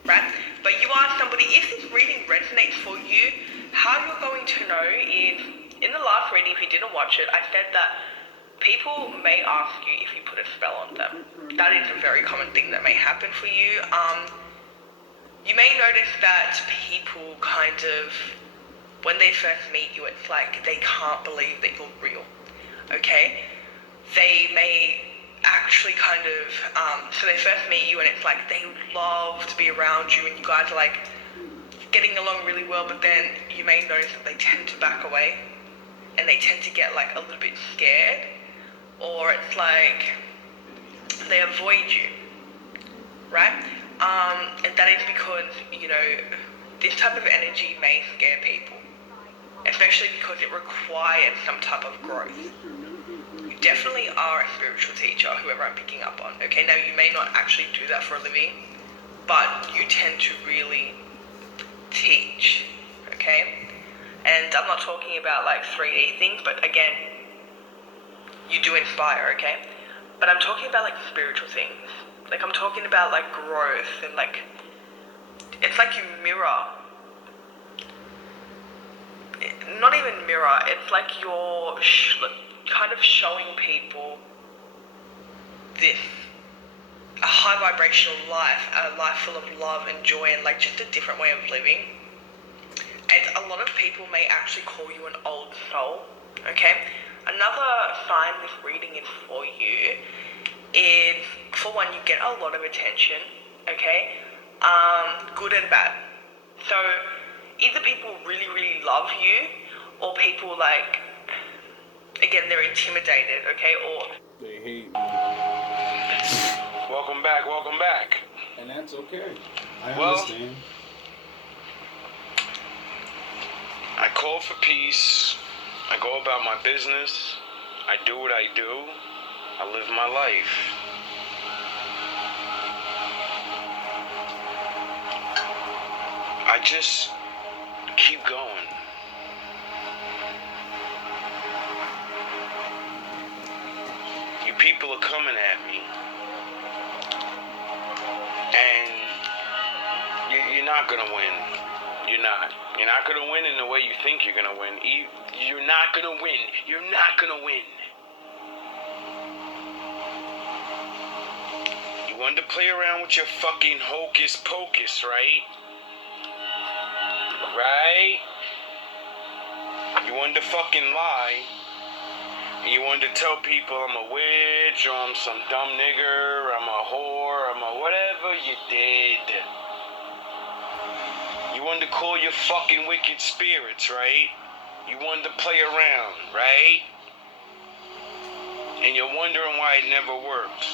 Right? But you are somebody, if this reading resonates for you, how you're going to know is, in the last reading, if you didn't watch it, I said that people may ask you if you put a spell on them. That is a very common thing that may happen for you. You may notice that people kind of, when they first meet you, it's like they can't believe that you're real, okay? They may actually kind of, so they first meet you and it's like they love to be around you and you guys are like getting along really well, but then you may notice that they tend to back away and they tend to get like a little bit scared, or it's like they avoid you, right? And that is because, you know, this type of energy may scare people, especially because it requires some type of growth. You definitely are a spiritual teacher, whoever I'm picking up on, okay? Now, you may not actually do that for a living, but you tend to really teach, okay? And I'm not talking about like 3D things, but again, you do inspire, okay? But I'm talking about like spiritual things. Like I'm talking about like growth and like, it's like you mirror. Not even mirror, it's like you're kind of showing people this, a high vibrational life, a life full of love and joy and like just a different way of living. And a lot of people may actually call you an old soul, okay? Another sign this reading is for you is, for one, you get a lot of attention, okay? Good and bad. So either people really, really love you, or people like, again, they're intimidated, okay? Or They hate me. Welcome back, welcome back. And that's okay. I Well, understand. I called for peace. I go about my business. I do what I do. I live my life. I just keep going. You people are coming at me. And you're not gonna win. You're not. You're not gonna win in the way you think you're gonna win. You're not gonna win. You're not gonna win. You wanted to play around with your fucking hocus pocus, right? Right? You wanted to fucking lie. You wanted to tell people I'm a witch, or I'm some dumb nigger, I'm a whore, I'm a whatever you did. You wanted to call your fucking wicked spirits, right? You wanted to play around, right? And you're wondering why it never worked.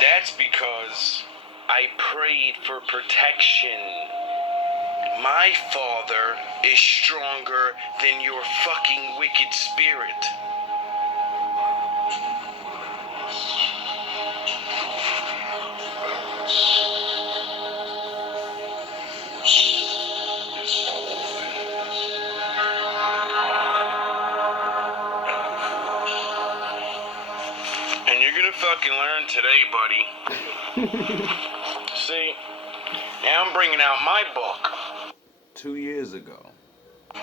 That's because I prayed for protection. My father is stronger than your fucking wicked spirit. And you're gonna fucking learn today, buddy. See, now I'm bringing out my book. 2 years ago. Hope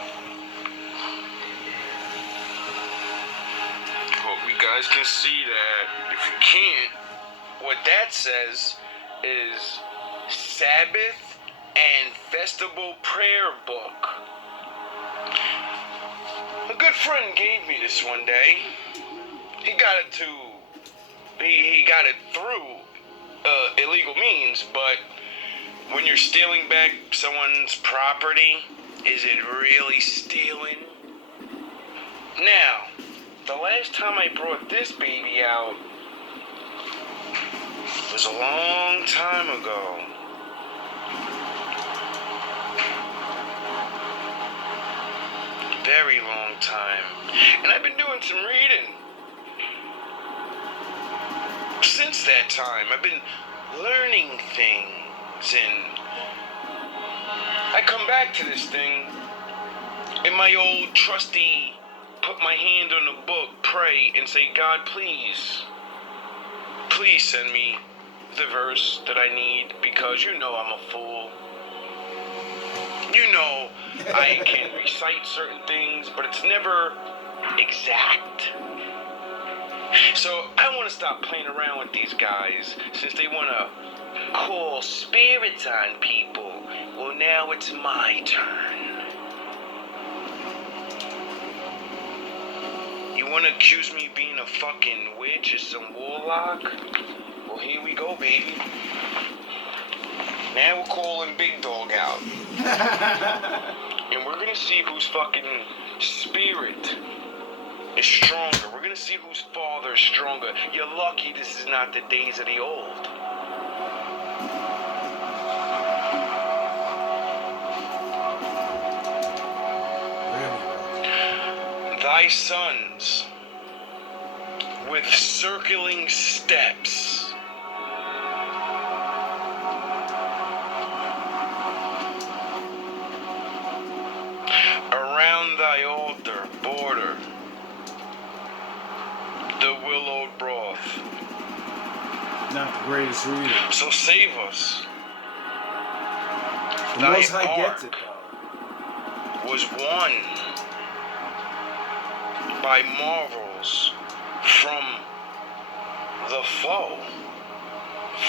you guys can see that. If you can't, what that says is Sabbath and Festival Prayer Book. A good friend gave me this one day. He got it through illegal means, but when you're stealing back someone's property, is it really stealing? Now, the last time I brought this baby out was a long time ago. Very long time. And I've been doing some reading. Since that time, I've been learning things, and I come back to this thing in my old trusty, put my hand on the book, pray, and say, God, please send me the verse that I need, because you know I'm a fool. You know I can recite certain things, but it's never exact. So I want to stop playing around with these guys, since they want to call spirits on people. Well, now it's my turn. You want to accuse me of being a fucking witch or some warlock? Well, here we go, baby. Now we're calling Big Dog out. And we're going to see whose fucking spirit is stronger. We're gonna see whose father is stronger. You're lucky this is not the days of the old. Thy sons with circling steps around thy altar border the willowed broth. Not the greatest reader. So save us. The Thy Most High ark gets it though. was won by marvels from the foe.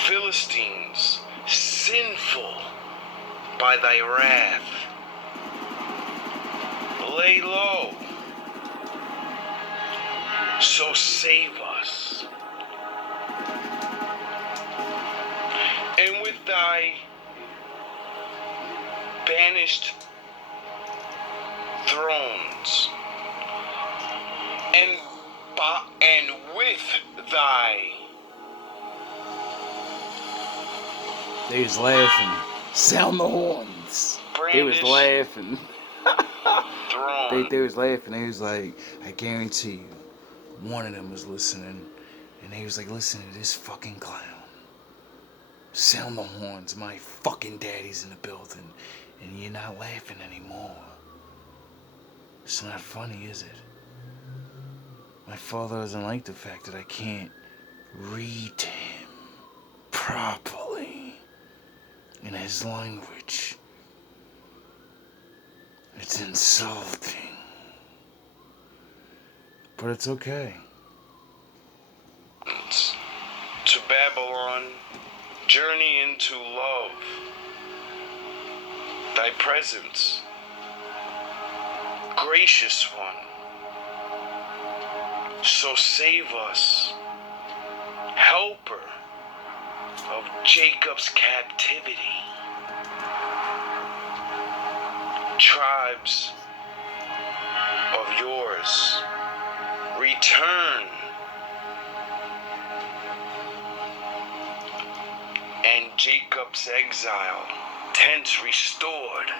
Philistines, sinful by thy wrath. Lay low. So save us. And with thy banished thrones, and with thy They was laughing. Sound the horns. audience, they was laughing. Throne. They was laughing. They was like, I guarantee you, one of them was listening, and they was like, listen to this fucking clown. Sound the horns. My fucking daddy's in the building, and you're not laughing anymore. It's not funny, is it? My father doesn't like the fact that I can't read to him properly in his language. It's insulting. But it's okay. To Babylon, journey into love. Thy presence, gracious one. So save us, helper of Jacob's captivity. Tribes of yours, return and Jacob's exile, tents restored,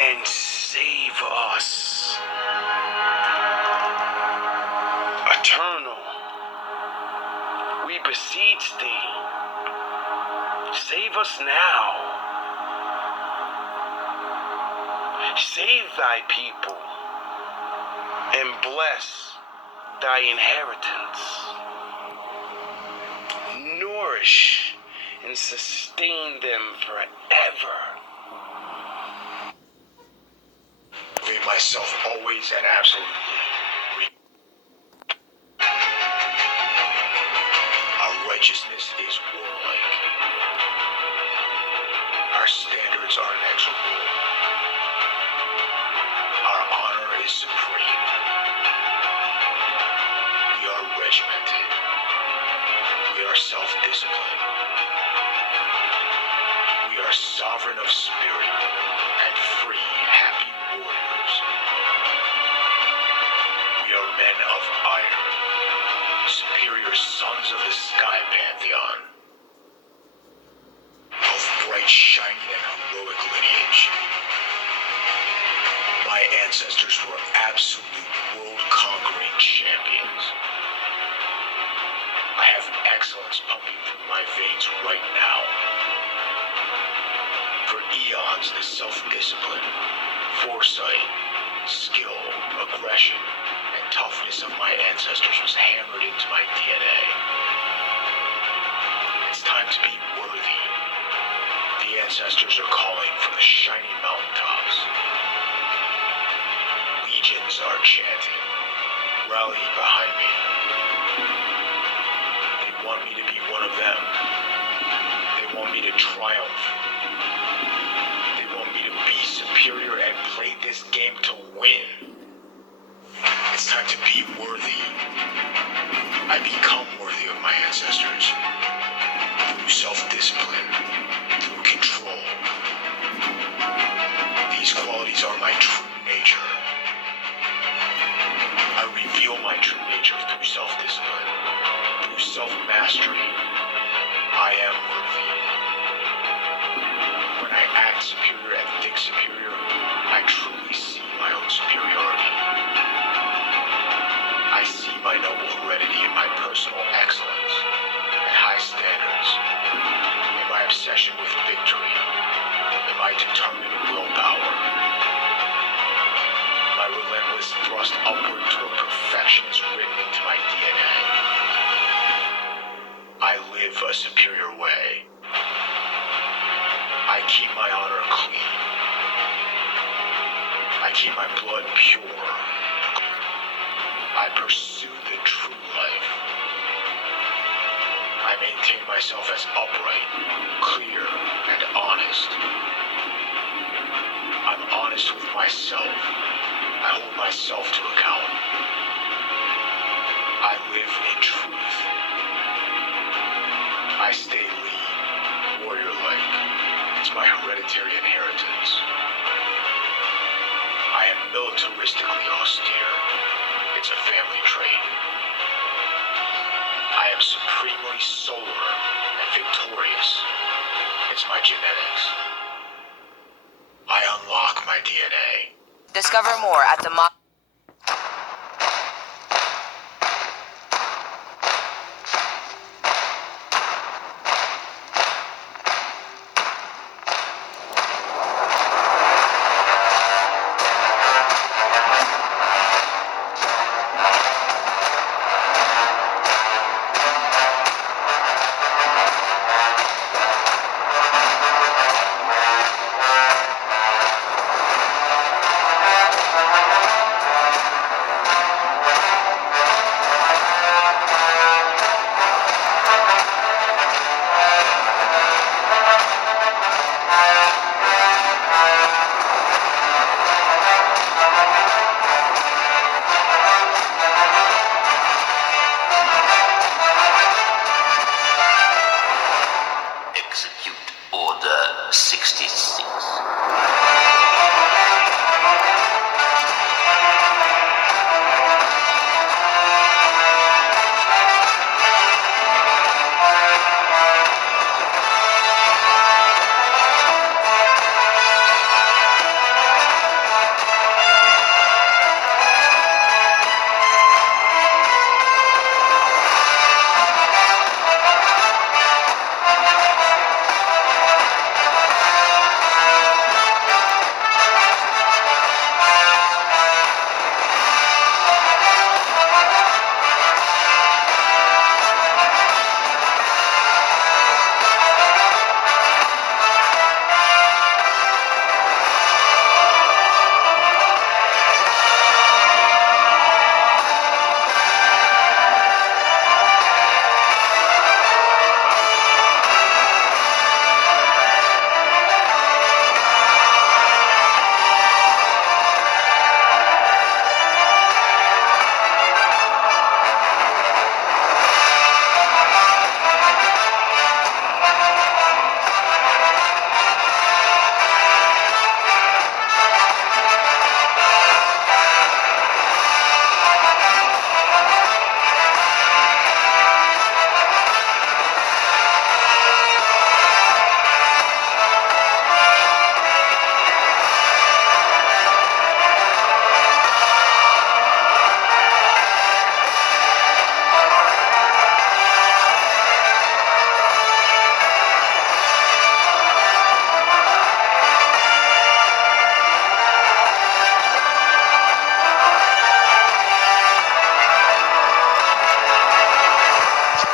and save us. Eternal, we beseech thee, save us now. Save thy people and bless thy inheritance. Nourish and sustain them forever. Made myself always and absolutely. Our righteousness is warlike. Our standards are inexorable. Our honor is supreme. We are regimented. We are self-disciplined. We are sovereign of spirit and free, happy warriors. We are men of iron, superior sons of the sky pantheon, of bright, shining, and heroic lineage. My ancestors were absolute world-conquering champions. I have excellence pumping through my veins right now. For eons, the self-discipline, foresight, skill, aggression, and toughness of my ancestors was hammered into my DNA. It's time to be worthy. The ancestors are calling from the shining mountaintops. Legions are chanting, rally behind me. They want me to be one of them. They want me to triumph. They want me to be superior and play this game to win. It's time to be worthy. I become worthy of my ancestors. Through self-discipline, through control. These qualities are my true nature. I reveal my true nature through self-discipline, through self-mastery. I am worthy. When I act superior and think superior, I truly see my own superiority. I see my noble heredity in my personal excellence and high standards, in my obsession with victory, in my determined willpower. My relentless thrust upward toward perfection is written into my DNA. I live a superior way. I keep my honor clean. I keep my blood pure. I pursue the true life. I maintain myself as upright, clear, and honest. I'm honest with myself. I hold myself to account. I live in truth. I stay lean, warrior-like. It's my hereditary inheritance. I am militaristically austere. It's a family trait. I am supremely solar and victorious. manipulates my genetics. I unlock my DNA. Discover more at the